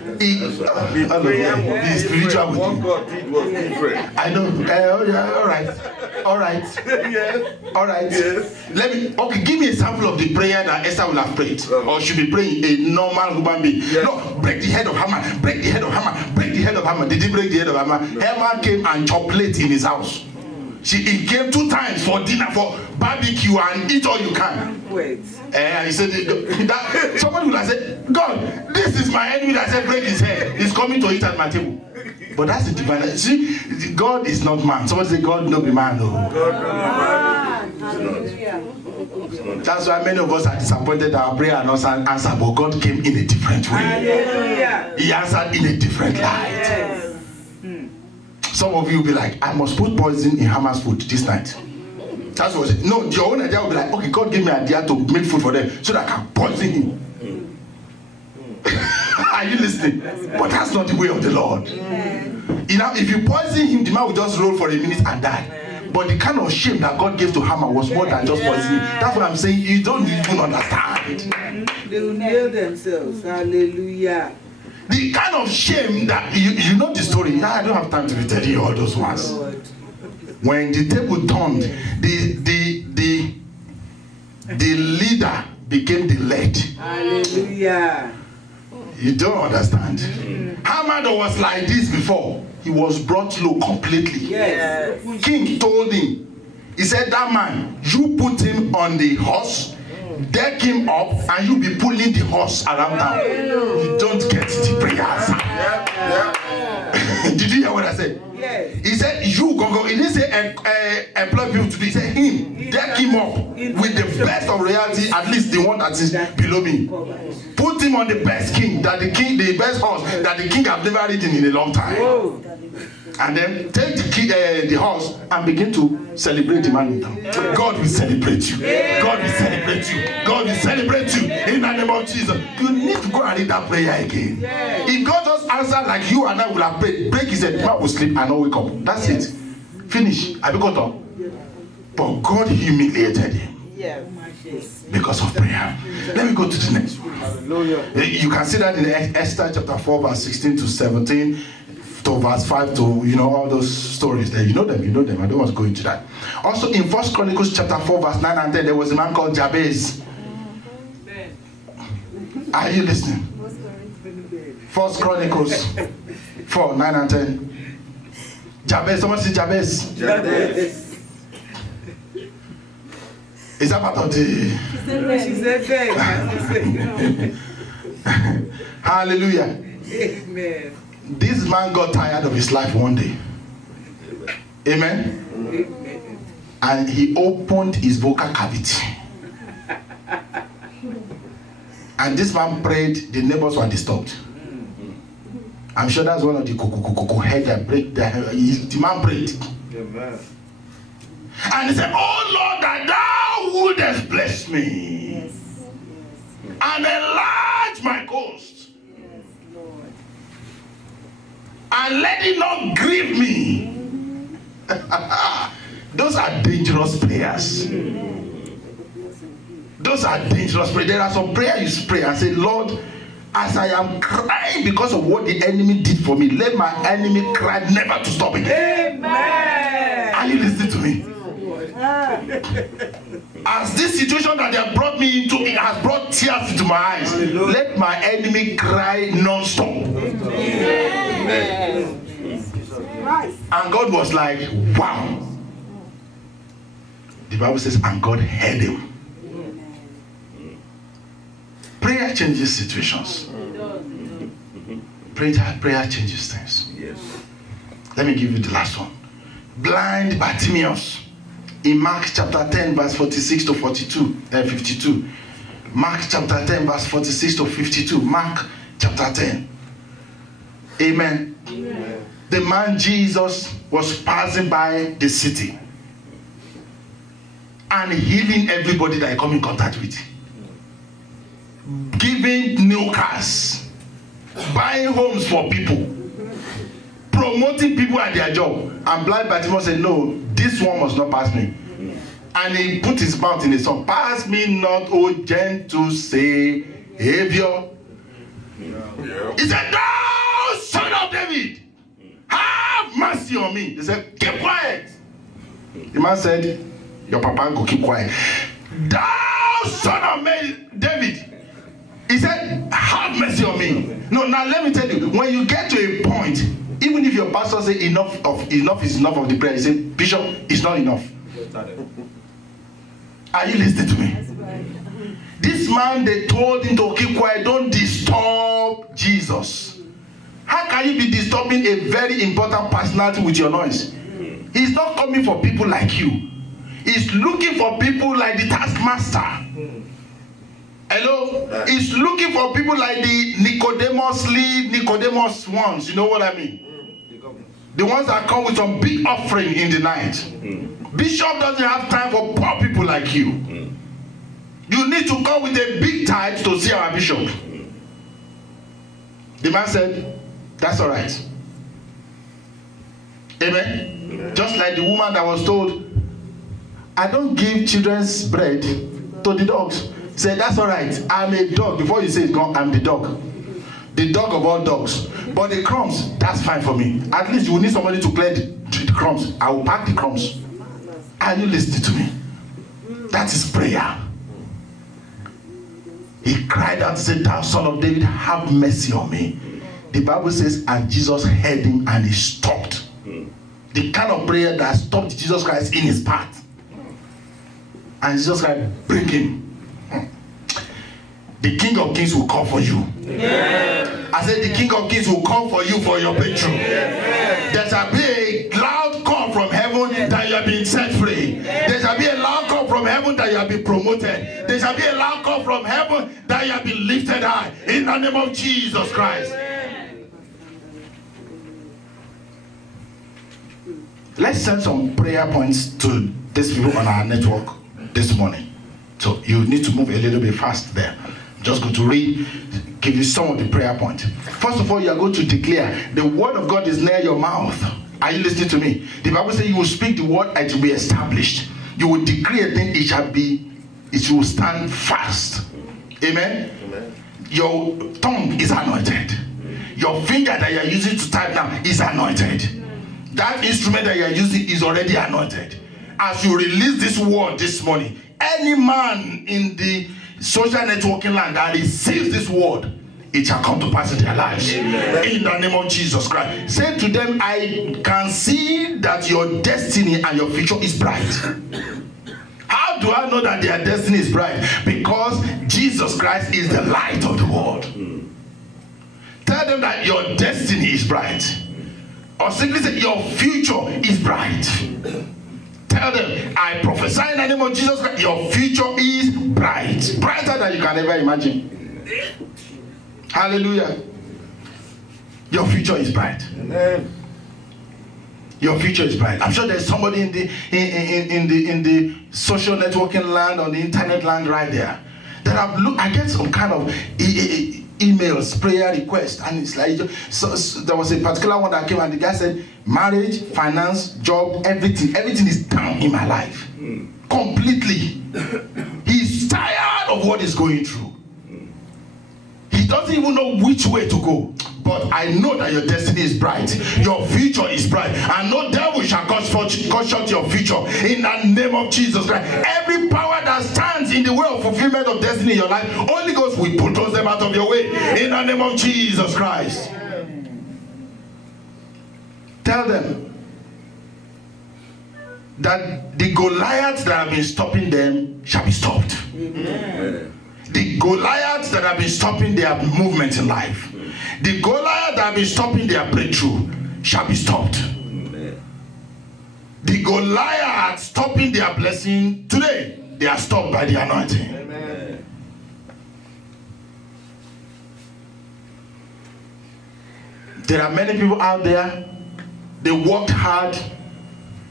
The spiritual with What him. God did was different. I know. All right. All right. Yes. All right. Yes. Let me. Okay, give me a sample of the prayer that Esther will have prayed, or should be praying a normal human being. Yes. No, break the head of Haman. Break the head of Haman. Break the head of Haman. Did he break the head of Haman? No. Haman came and chopped plate in his house. He came 2 times for dinner, for barbecue, and eat all you can. Wait. And he said, that, somebody will have said, God, this is my enemy that said break his head. He's coming to eat at my table. But that's the divine. See, God is not man. Somebody say, God no be man. No. That's why many of us are disappointed that our prayer are not answered, but God came in a different way. Hallelujah. He answered in a different light. Yes. Some of you will be like, I must put poison in Haman's food this night. That's what it is. No, your own idea will be like, okay, God gave me an idea to make food for them so that I can poison him. Are you listening? But that's not the way of the Lord. You know, if you poison him, the man will just roll for a minute and die. But the kind of shame that God gave to Haman was more than just poisoning. That's what I'm saying. You don't even understand. They will nail themselves. Hallelujah. The kind of shame that you know the story. I don't have time to tell you all those ones. When the table turned, the leader became the led. Hallelujah. You don't understand. Haman was like this before. He was brought low completely. Yes. King told him, he said, that man, you put him on the horse, deck him up, and you be pulling the horse around town. You don't get the prayers. Did you hear what I said? Yes. He said, you go. He didn't say employ people to do. He said, him, deck him up with the best of reality, at least the one that is below me. Put him on the best king, the best horse that the king have never ridden in a long time. Whoa. And then take the horse and begin to celebrate the man. God will celebrate you. God will celebrate you. God will celebrate you in the name of Jesus. You need to go and read that prayer again. If God just answered like you and I will have prayed, break his head, man will sleep and not wake up. That's it. Finish. I got up. But God humiliated him. Because of prayer. Let me go to the next one. You can see that in Esther chapter 4 verse 16 to 17 to verse 5 to all those stories there. You know them. I don't want to go into that. Also in 1 Chronicles chapter 4 verse 9 and 10 there was a man called Jabez. Are you listening? 1 Chronicles 4 9 and 10. Jabez, someone say Jabez. Jabez. Is that part of the... She said that. Hallelujah. Amen. This man got tired of his life one day. Amen. Amen. And he opened his vocal cavity. And this man prayed, the neighbors were disturbed. I'm sure that's one of the kuku head that break the man prayed. Amen. And he said, oh Lord, that thou wouldest bless me. Yes. And enlarge my coast. Yes, Lord. And let it not grieve me. Those are dangerous prayers. Those are dangerous prayers. There are some prayers you pray and say, Lord, as I am crying because of what the enemy did for me, let my enemy cry never to stop again. Amen. Are you listening to me? As this situation that they have brought me into, it has brought tears into my eyes. Let my enemy cry non-stop. Amen. And God was like, wow. The Bible says, and God heard him. Prayer changes situations. Prayer changes things. Yes. Let me give you the last one. Blind Bartimaeus. In Mark chapter 10, verse 46 to 52. Mark chapter 10, verse 46 to 52. Mark chapter 10. Amen. Amen. The man Jesus was passing by the city and healing everybody that he come in contact with. Giving new cars, buying homes for people, promoting people at their job. And blind Bartimaeus said, no, this one must not pass me. And he put his mouth in a song. Pass me not, O gentle Savior. He said, thou son of David, have mercy on me. They said, keep quiet. The man said, your papa go keep quiet. Thou son of David. He said, have mercy on me. No, now let me tell you, when you get to a point, even if your pastor say enough is enough of the prayer, you say, Bishop, it's not enough. Are you listening to me? This man, they told him to keep quiet, don't disturb Jesus. How can you be disturbing a very important personality with your noise? He's not coming for people like you. He's looking for people like the taskmaster. Hello? He's looking for people like the Nicodemus ones. You know what I mean? The ones that come with some big offering in the night. Bishop doesn't have time for poor people like you. You need to come with a big tithe to see our bishop. The man said, that's all right. Amen? Just like the woman that was told, I don't give children's bread to the dogs. Said, that's all right. I'm a dog. Before you say it's gone, I'm the dog. The dog of all dogs. But the crumbs, that's fine for me. At least you will need somebody to clear the crumbs. I will pack the crumbs. Are you listening to me? That is prayer. He cried out and said, thou son of David, have mercy on me. The Bible says, and Jesus heard him and he stopped. The kind of prayer that stopped Jesus Christ in his path. And Jesus Christ, bring him. The King of Kings will call for you. Yeah. I said the King of Kings will call for you for your breakthrough. Yeah. There shall be a loud call from heaven that you have been set free. Yeah. There shall be a loud call from heaven that you have been promoted. There shall be a loud call from heaven that you have been lifted high. In the name of Jesus Christ. Yeah. Let's send some prayer points to these people on our network this morning. So you need to move a little bit fast there. Just going to read, give you some of the prayer points. First of all, you are going to declare the word of God is near your mouth. Are you listening to me? The Bible says you will speak the word and it will be established. You will decree a thing, it will stand fast. Amen? Amen. Your tongue is anointed. Your finger that you are using to type now is anointed. That instrument that you are using is already anointed. As you release this word this morning, any man in the social networking land that receives this word, it shall come to pass in their lives. Amen. In the name of Jesus Christ. Say to them, I can see that your destiny and your future is bright. How do I know that their destiny is bright? Because Jesus Christ is the light of the world. Tell them that your destiny is bright. Or simply say your future is bright. Tell them, I prophesy in the name of Jesus Christ, your future is bright. Brighter than you can ever imagine. Hallelujah. Your future is bright. Amen. Your future is bright. I'm sure there's somebody in the social networking land or the internet land right there that I've looked. I get some kind of emails, prayer requests, and it's like so there was a particular one that came and the guy said, marriage, finance, job, everything is down in my life. Completely. He's tired of what he's going through. He doesn't even know which way to go. But I know that your destiny is bright. Your future is bright. And no devil shall cut short your future. In the name of Jesus Christ. Every power that stands in the way of fulfillment of destiny in your life, Holy Ghost will bulldoze them out of your way. In the name of Jesus Christ. Tell them that the Goliaths that have been stopping them shall be stopped. Amen. The Goliaths that have been stopping their movement in life, the Goliaths that have been stopping their breakthrough shall be stopped. The Goliaths stopping their blessing today, they are stopped by the anointing. Amen. There are many people out there, they worked hard,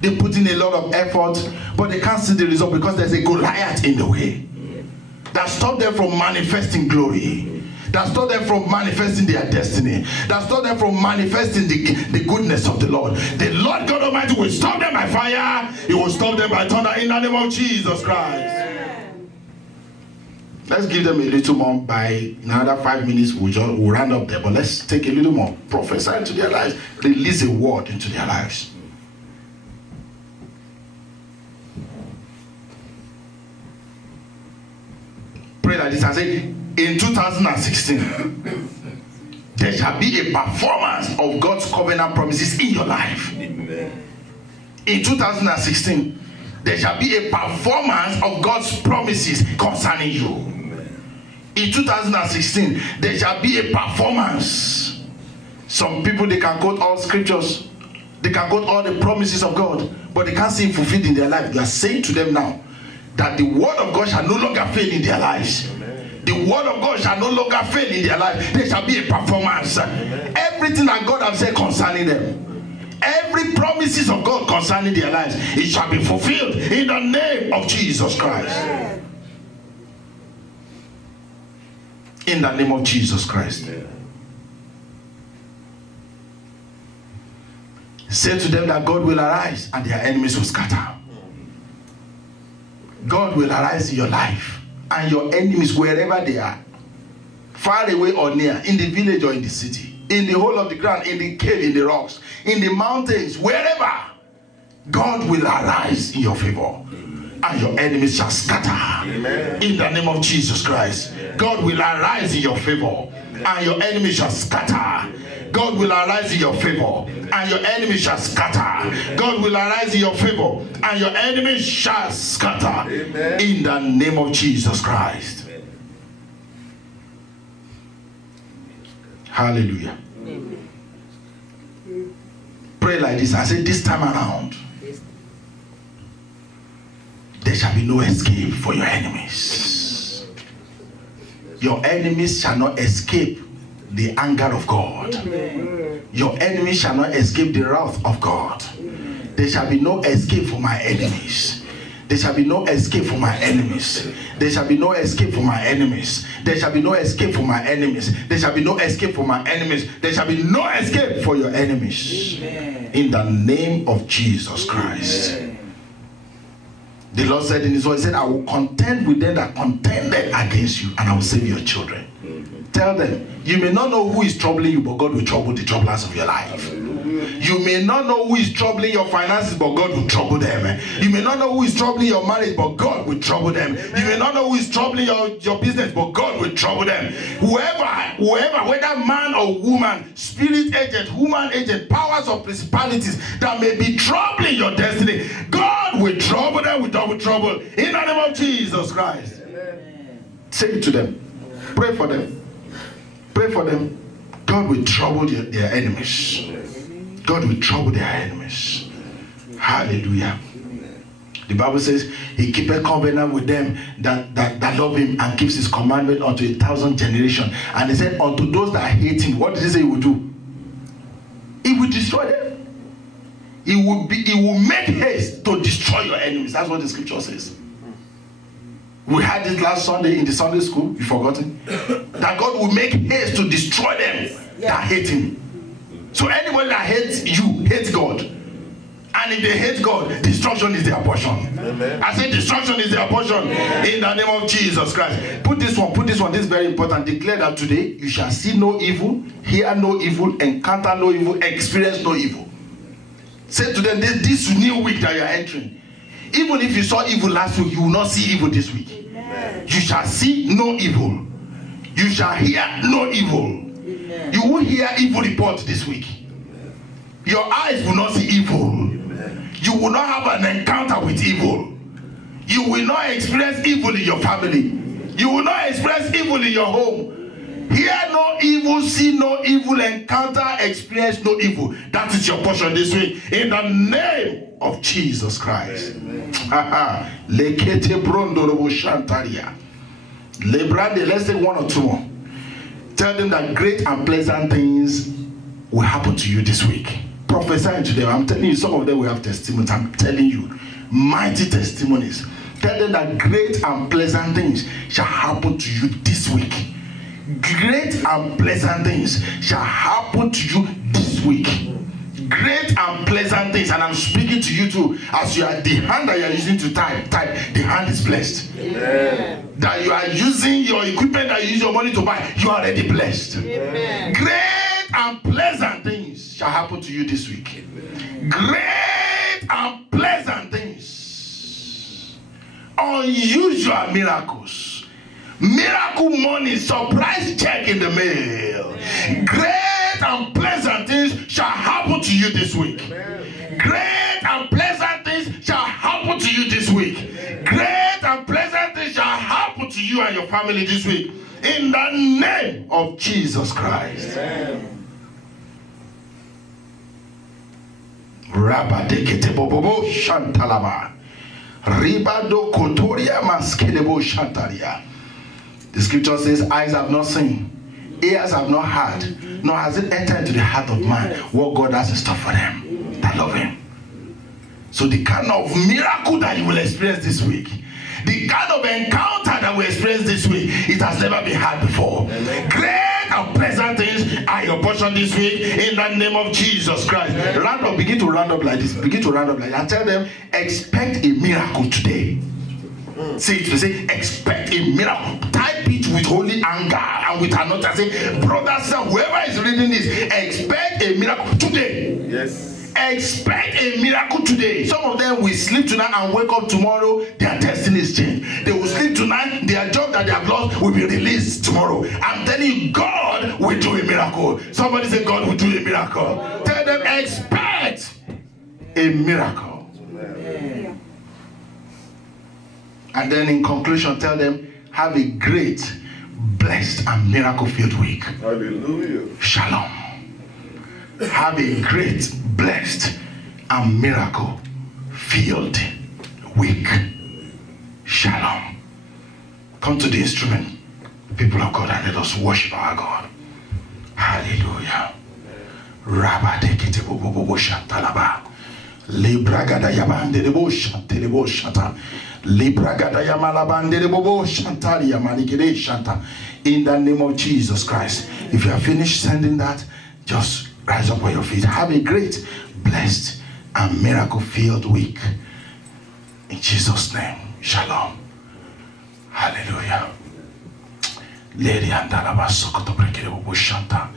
they put in a lot of effort, but they can't see the result because there's a Goliath in the way that stopped them from manifesting glory, that stopped them from manifesting their destiny, that stopped them from manifesting the goodness of the Lord. The Lord God Almighty will stop them by fire. He will stop them by thunder in the name of Jesus Christ. Let's give them a little more. By another 5 minutes, we'll round up there. But let's take a little more. Prophesy into their lives. Release a word into their lives. Pray like this and say, in 2016, there shall be a performance of God's covenant promises in your life. Amen. In 2016, there shall be a performance of God's promises concerning you. Amen. In 2016, there shall be a performance. Some people, they can quote all scriptures, they can quote all the promises of God, but they can't see it fulfilled in their life. You are saying to them now that the word of God shall no longer fail in their lives. The word of God shall no longer fail in their life. There shall be a performance. Amen. Everything that God has said concerning them, every promises of God concerning their lives, it shall be fulfilled in the name of Jesus Christ. Amen. In the name of Jesus Christ. Amen. Say to them that God will arise and their enemies will scatter. God will arise in your life and your enemies wherever they are, far away or near, in the village or in the city, in the hole of the ground, in the cave, in the rocks, in the mountains, wherever, God will arise in your favor and your enemies shall scatter. Amen. In the name of Jesus Christ. Amen. God will arise in your favor and your enemies shall scatter. God will arise in your favor and your enemies shall scatter. God will arise in your favor and your enemies shall scatter. Amen. In the name of Jesus Christ. Amen. Hallelujah. Amen. Pray like this. I say, this time around, there shall be no escape for your enemies. Your enemies shall not escape the anger of God. Amen. Your enemies shall not escape the wrath of God. Amen. There shall be no escape for my enemies. There shall be no escape for my enemies. There shall be no escape for my enemies. There shall be no escape for my enemies. There shall be no escape for my enemies. There shall be no escape for your enemies. Amen. In the name of Jesus Christ. Amen. The Lord said in his word, he said, I will contend with them that contended against you, and I will save your children. Tell them, you may not know who is troubling you, but God will trouble the troublers of your life. You may not know who is troubling your finances, but God will trouble them. You may not know who is troubling your marriage, but God will trouble them. You may not know who is troubling your business, but God will trouble them. Whoever, whether man or woman, spirit agent, human agent, powers or principalities that may be troubling your destiny, God will trouble them with double trouble in the name of Jesus Christ. Amen. Say it to them. Pray for them. Pray for them. God will trouble their enemies. God will trouble their enemies. Hallelujah. The Bible says he keepeth covenant with them that love him and keeps his commandment unto 1,000 generations. And he said unto those that hate him, what did he say he will do? He will destroy them. He will make haste to destroy your enemies. That's what the scripture says. We had it last Sunday in the Sunday school. You forgotten? That God will make haste to destroy them that hate him. So anybody that hates you, hates God. And if they hate God, destruction is their portion. Amen. I say destruction is their portion. Amen. In the name of Jesus Christ. Put this one. This is very important. Declare that today you shall see no evil, hear no evil, encounter no evil, experience no evil. Say to them, this new week that you are entering, even if you saw evil last week, you will not see evil this week. Amen. You shall see no evil. You shall hear no evil. Amen. You will hear evil report this week. Amen. Your eyes will not see evil. Amen. You will not have an encounter with evil. You will not experience evil in your family. You will not experience evil in your home. Hear no evil, see no evil, encounter, experience no evil. That is your portion this week. In the name of Jesus Christ. Let's take one or two more. Tell them that great and pleasant things will happen to you this week. Prophesying to them. I'm telling you, some of them will have testimonies. I'm telling you, mighty testimonies. Tell them that great and pleasant things shall happen to you this week. Great and pleasant things shall happen to you this week. Great and pleasant things. And I'm speaking to you too. As you are, the hand that you are using to type, the hand is blessed. Amen. That you are using your equipment, that you use your money to buy, you are already blessed. Amen. Great and pleasant things shall happen to you this week. Amen. Great and pleasant things. Unusual miracles. Miracle money, surprise check in the mail. Amen. Great and pleasant things shall happen to you this week. Amen. Great and pleasant things shall happen to you this week. Amen. Great and pleasant things shall happen to you and your family this week. In the name of Jesus Christ. Amen. Rabadeketebobobo shantalaba. Ribado kotoria maskelebo shantaria. The scripture says, eyes have not seen, ears have not heard, nor has it entered into the heart of man what God has in store for them that love him. So the kind of miracle that you will experience this week, the kind of encounter that we experience this week, it has never been had before. Amen. Great and pleasant things are your portion this week in the name of Jesus Christ. Round up, begin to round up like this. Begin to round up like that. And tell them, expect a miracle today. Say it, say, expect a miracle. Type it with holy anger and with another. Say, brother, sir, whoever is reading this, expect a miracle today. Yes. Expect a miracle today. Some of them will sleep tonight and wake up tomorrow, their destiny is changed. They will sleep tonight, their job that they have lost will be released tomorrow. I'm telling you, God will do a miracle. Somebody say, God will do a miracle. Tell them, expect a miracle. Amen. And then in conclusion, tell them, have a great, blessed, and miracle-filled week. Hallelujah. Shalom. Have a great, blessed, and miracle-filled week. Shalom. Come to the instrument, people of God, and let us worship our God. Hallelujah. Rabadekete bobo shantalaba. Libragada yabande debo shantelebo shanta. Libragada yamalabande debo shantali yamanikede shanta. In the name of Jesus Christ. If you are finished sending that, just rise up on your feet. Have a great, blessed, and miracle-filled week. In Jesus' name. Shalom. Hallelujah. Lady andalaba sokoto brekere bobo shanta.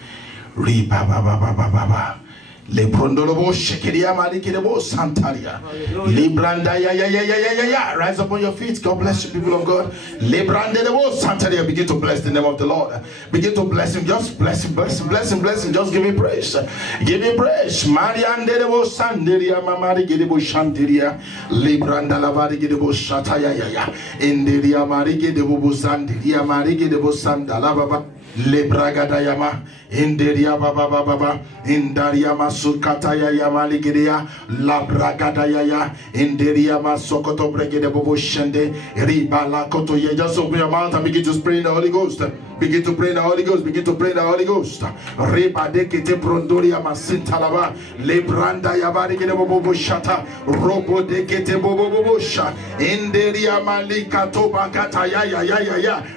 Riba baba baba baba. Lebrondolobo shekeria malikirebo santaria. Libranda ya. Rise up on your feet. God bless you, people of God. Lebrandebo santaria. Begin to bless the name of the Lord. Begin to bless him. Just bless him, bless him, bless him, bless him. Just give him praise. Give him praise. Mariandebo sanderia mamari gedebo shantiria. Libranda lavadi gedebo shataya ya. Inderia mari gedebo sanderia mari gedebo sandala baba. Lebragada yama. Inderia baba baba. Indaria masukataya yamaligiria. Labragada ya. Inderia masokoto bregede bobo shende. Ribala koto ye. Just open your mouth and begin to pray in the Holy Ghost. Begin to pray in the Holy Ghost. Begin to pray in the Holy Ghost. Riba dekete prondoria masintalaba. Lebranda yabarigede bobo shata. Robo dekete bobo sha. Inderia malika toba kata ya.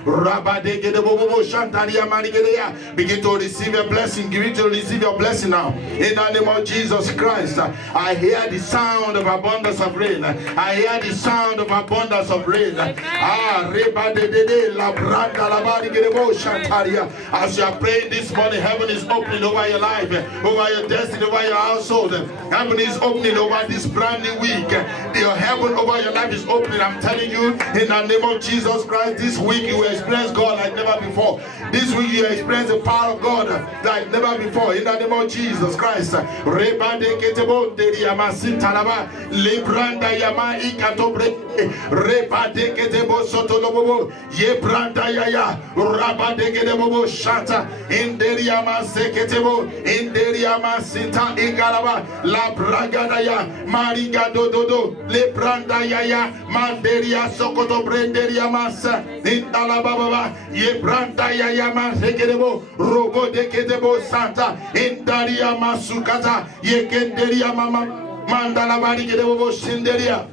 Raba dekete bobo shantaria marigeria. Begin to receive a blessing. Begin to receive your blessing now. In the name of Jesus Christ. I hear the sound of abundance of rain. I hear the sound of abundance of rain. Ah, reba de la branda la barigede As you are praying this morning, heaven is opening over your life, over your destiny, over your household. Heaven is opening over this brand new week. Your heaven over your life is opening. I'm telling you, in the name of Jesus Christ, this week you will experience God like never before. This week you will experience the power of God like never before. In the name of Jesus Christ. Shata Inderiama Seketebo Inderiama Sinta Igalaba La Bragadaya Mariga Dodo Le Brandaya Manderia Sokoto Brenderia Masa Indalababa Ye Brandaya Masekebo Robo de Ketebo Santa Indaria Masukata Ye Kenderia Mama Mandala Bari Kedebo Sinderia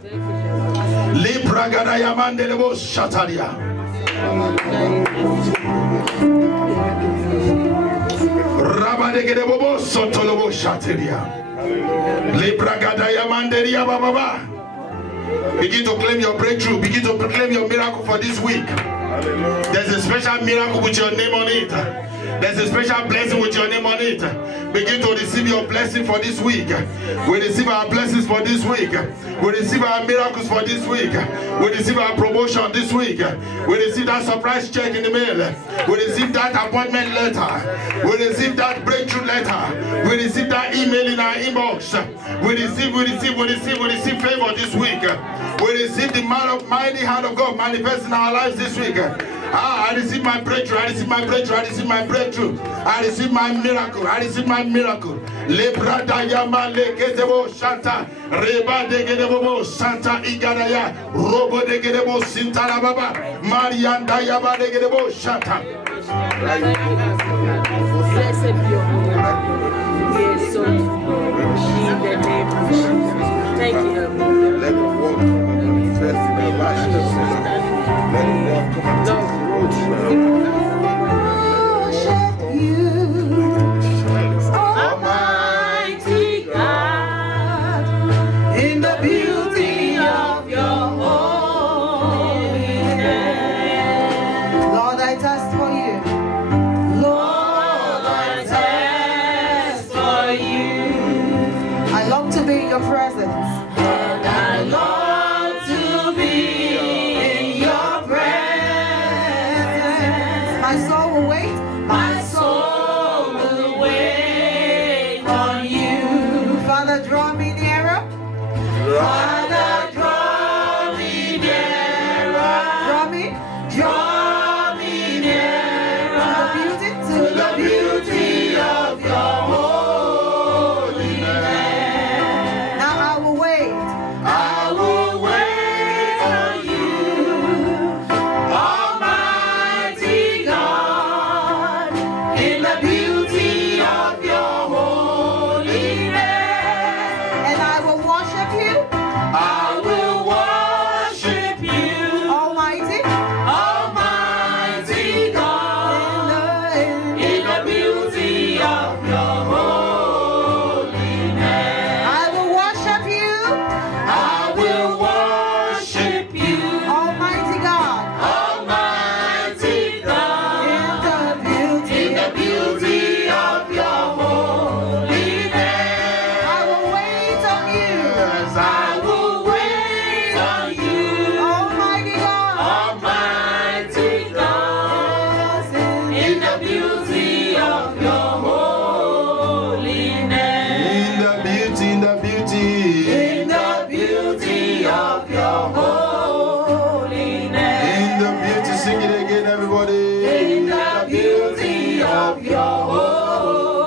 Le Bragadaya Mandelebo Shataria Rabadegedebo Sotolobo Shateria. Lebragadaya Manderia Baba. Begin to claim your breakthrough. Begin to proclaim your miracle for this week. There's a special miracle with your name on it. There's a special blessing with your name on it. Begin to receive your blessing for this week. We receive our blessings for this week. We receive our miracles for this week. We receive our promotion this week. We receive that surprise check in the mail. We receive that appointment letter. We receive that breakthrough letter. We receive that email in our inbox. We receive favor this week. We receive the mighty hand of God manifest in our lives this week. I receive my breakthrough. I receive my breakthrough. I receive my breakthrough. I receive my miracle. I receive my miracle. Lebrada yama leketebo shanta. Reba degedebo santa igadaya. Robo degedebo sintara baba. Marianda yaba degedebo shanta. Blessed be your name. Yes, so in the name of Jesus. Thank you, Heavenly. Let the walk manifest in your life. Let the walk come and take the road. Worship you, Almighty God, in the beauty of your holiness. Lord, I thirst for you. Lord, I thirst for you. I long to be in your presence. And I long to be in your presence. My soul will wait. My soul will wait on you. Father, draw me nearer. Father, draw me nearer. Draw me nearer. To the beauty of your holiness. Now I will wait. I will wait on you, Almighty God, in the beauty of your holiness. And I will worship you. I will worship you, Almighty God, in the beauty of your holiness. I will worship you. I will worship you, Almighty God, in the beauty of your holiness. I will wait on you. I will wait on you, Almighty God, in the beauty of your holiness. In the beauty, in the beauty. In the beauty of your holiness. In the beauty, sing it again, everybody. In the beauty of your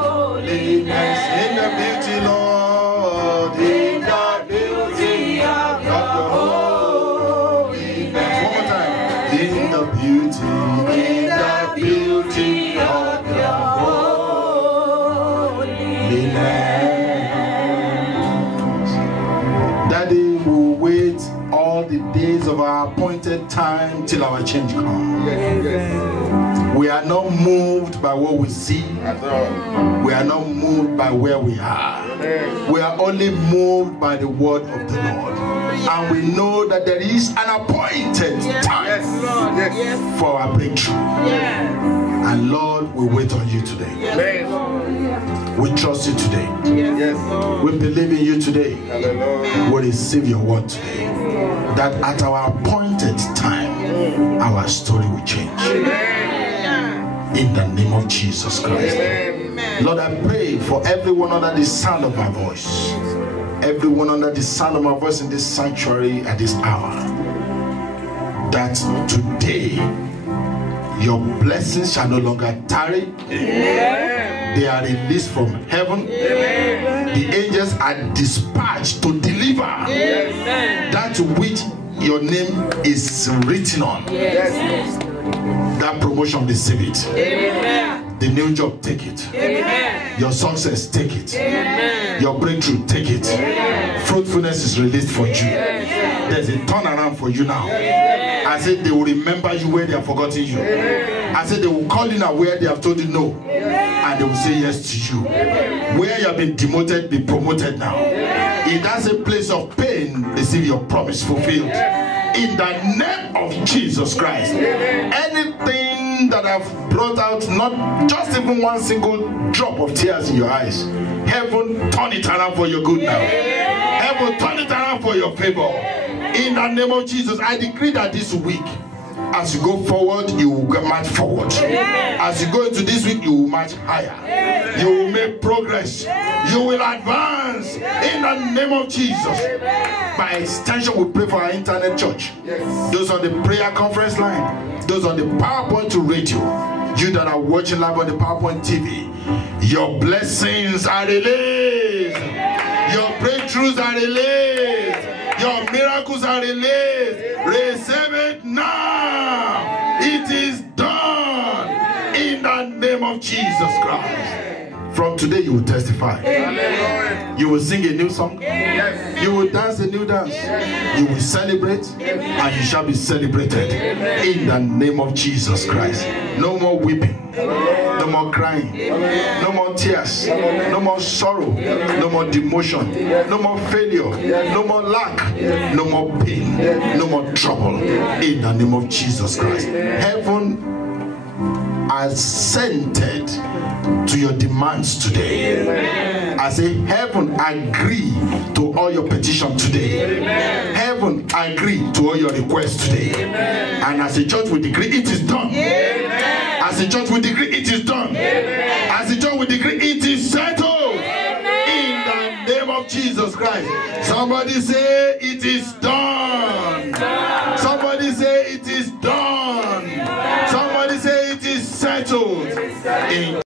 holiness. In the beauty, Lord. In the beauty of your holiness. One more time. In the beauty. In the beauty of your holiness. Daddy will wait all the days of our appointed time till our change comes. We are not moved by what we see. We are not moved by where we are. We are only moved by the word of the Lord. And we know that there is an appointed time Yes. for our breakthrough. Yes. And Lord, we wait on you today. We trust you today. We believe in you today. We receive your word today. That at our appointed time, our story will change. In the name of Jesus Christ. Lord, I pray for everyone under the sound of my voice. Everyone under the sound of my voice in this sanctuary at this hour. That today, your blessings shall no longer tarry. They are released from heaven. The angels are dispatched to deliver that which your name is written on. That promotion, receive it. The new job, take it. Your success, take it. Your breakthrough, take it. Fruitfulness is released for you. There's a turnaround for you now. I said they will remember you where they have forgotten you. I said they will call you now where they have told you no. And they will say yes to you. Where you have been demoted, be promoted now. If that's a place of pain, receive your promise fulfilled. In the name of Jesus Christ. Anything that have brought out not just even one single drop of tears in your eyes, heaven turn it around for your good now. Heaven turn it around for your favor. In the name of Jesus, I decree that this week, as you go forward, you will march forward. As you go into this week, you will march higher. You will make progress. You will advance in the name of Jesus. By extension, we pray for our internet church. Those on the prayer conference line, those on the PowerPoint to radio, you that are watching live on the PowerPoint TV, your blessings are released. Your breakthroughs are released. Your miracles are released. Receive it now. It is done in the name of Jesus Christ. From today you will testify. You will sing a new song. You will dance a new dance. You will celebrate and you shall be celebrated in the name of Jesus Christ. No more weeping. No more crying. No more tears. No more sorrow. No more demotion. No more failure. No more lack. No more pain. No more trouble in the name of Jesus Christ. Heaven assented to your demands today. I say heaven agree to all your petitions today. Heaven agree to all your requests today. And as a church we decree it is done. As a church we decree it is done. As a church we decree it is settled. In the name of Jesus Christ. Somebody say it is done.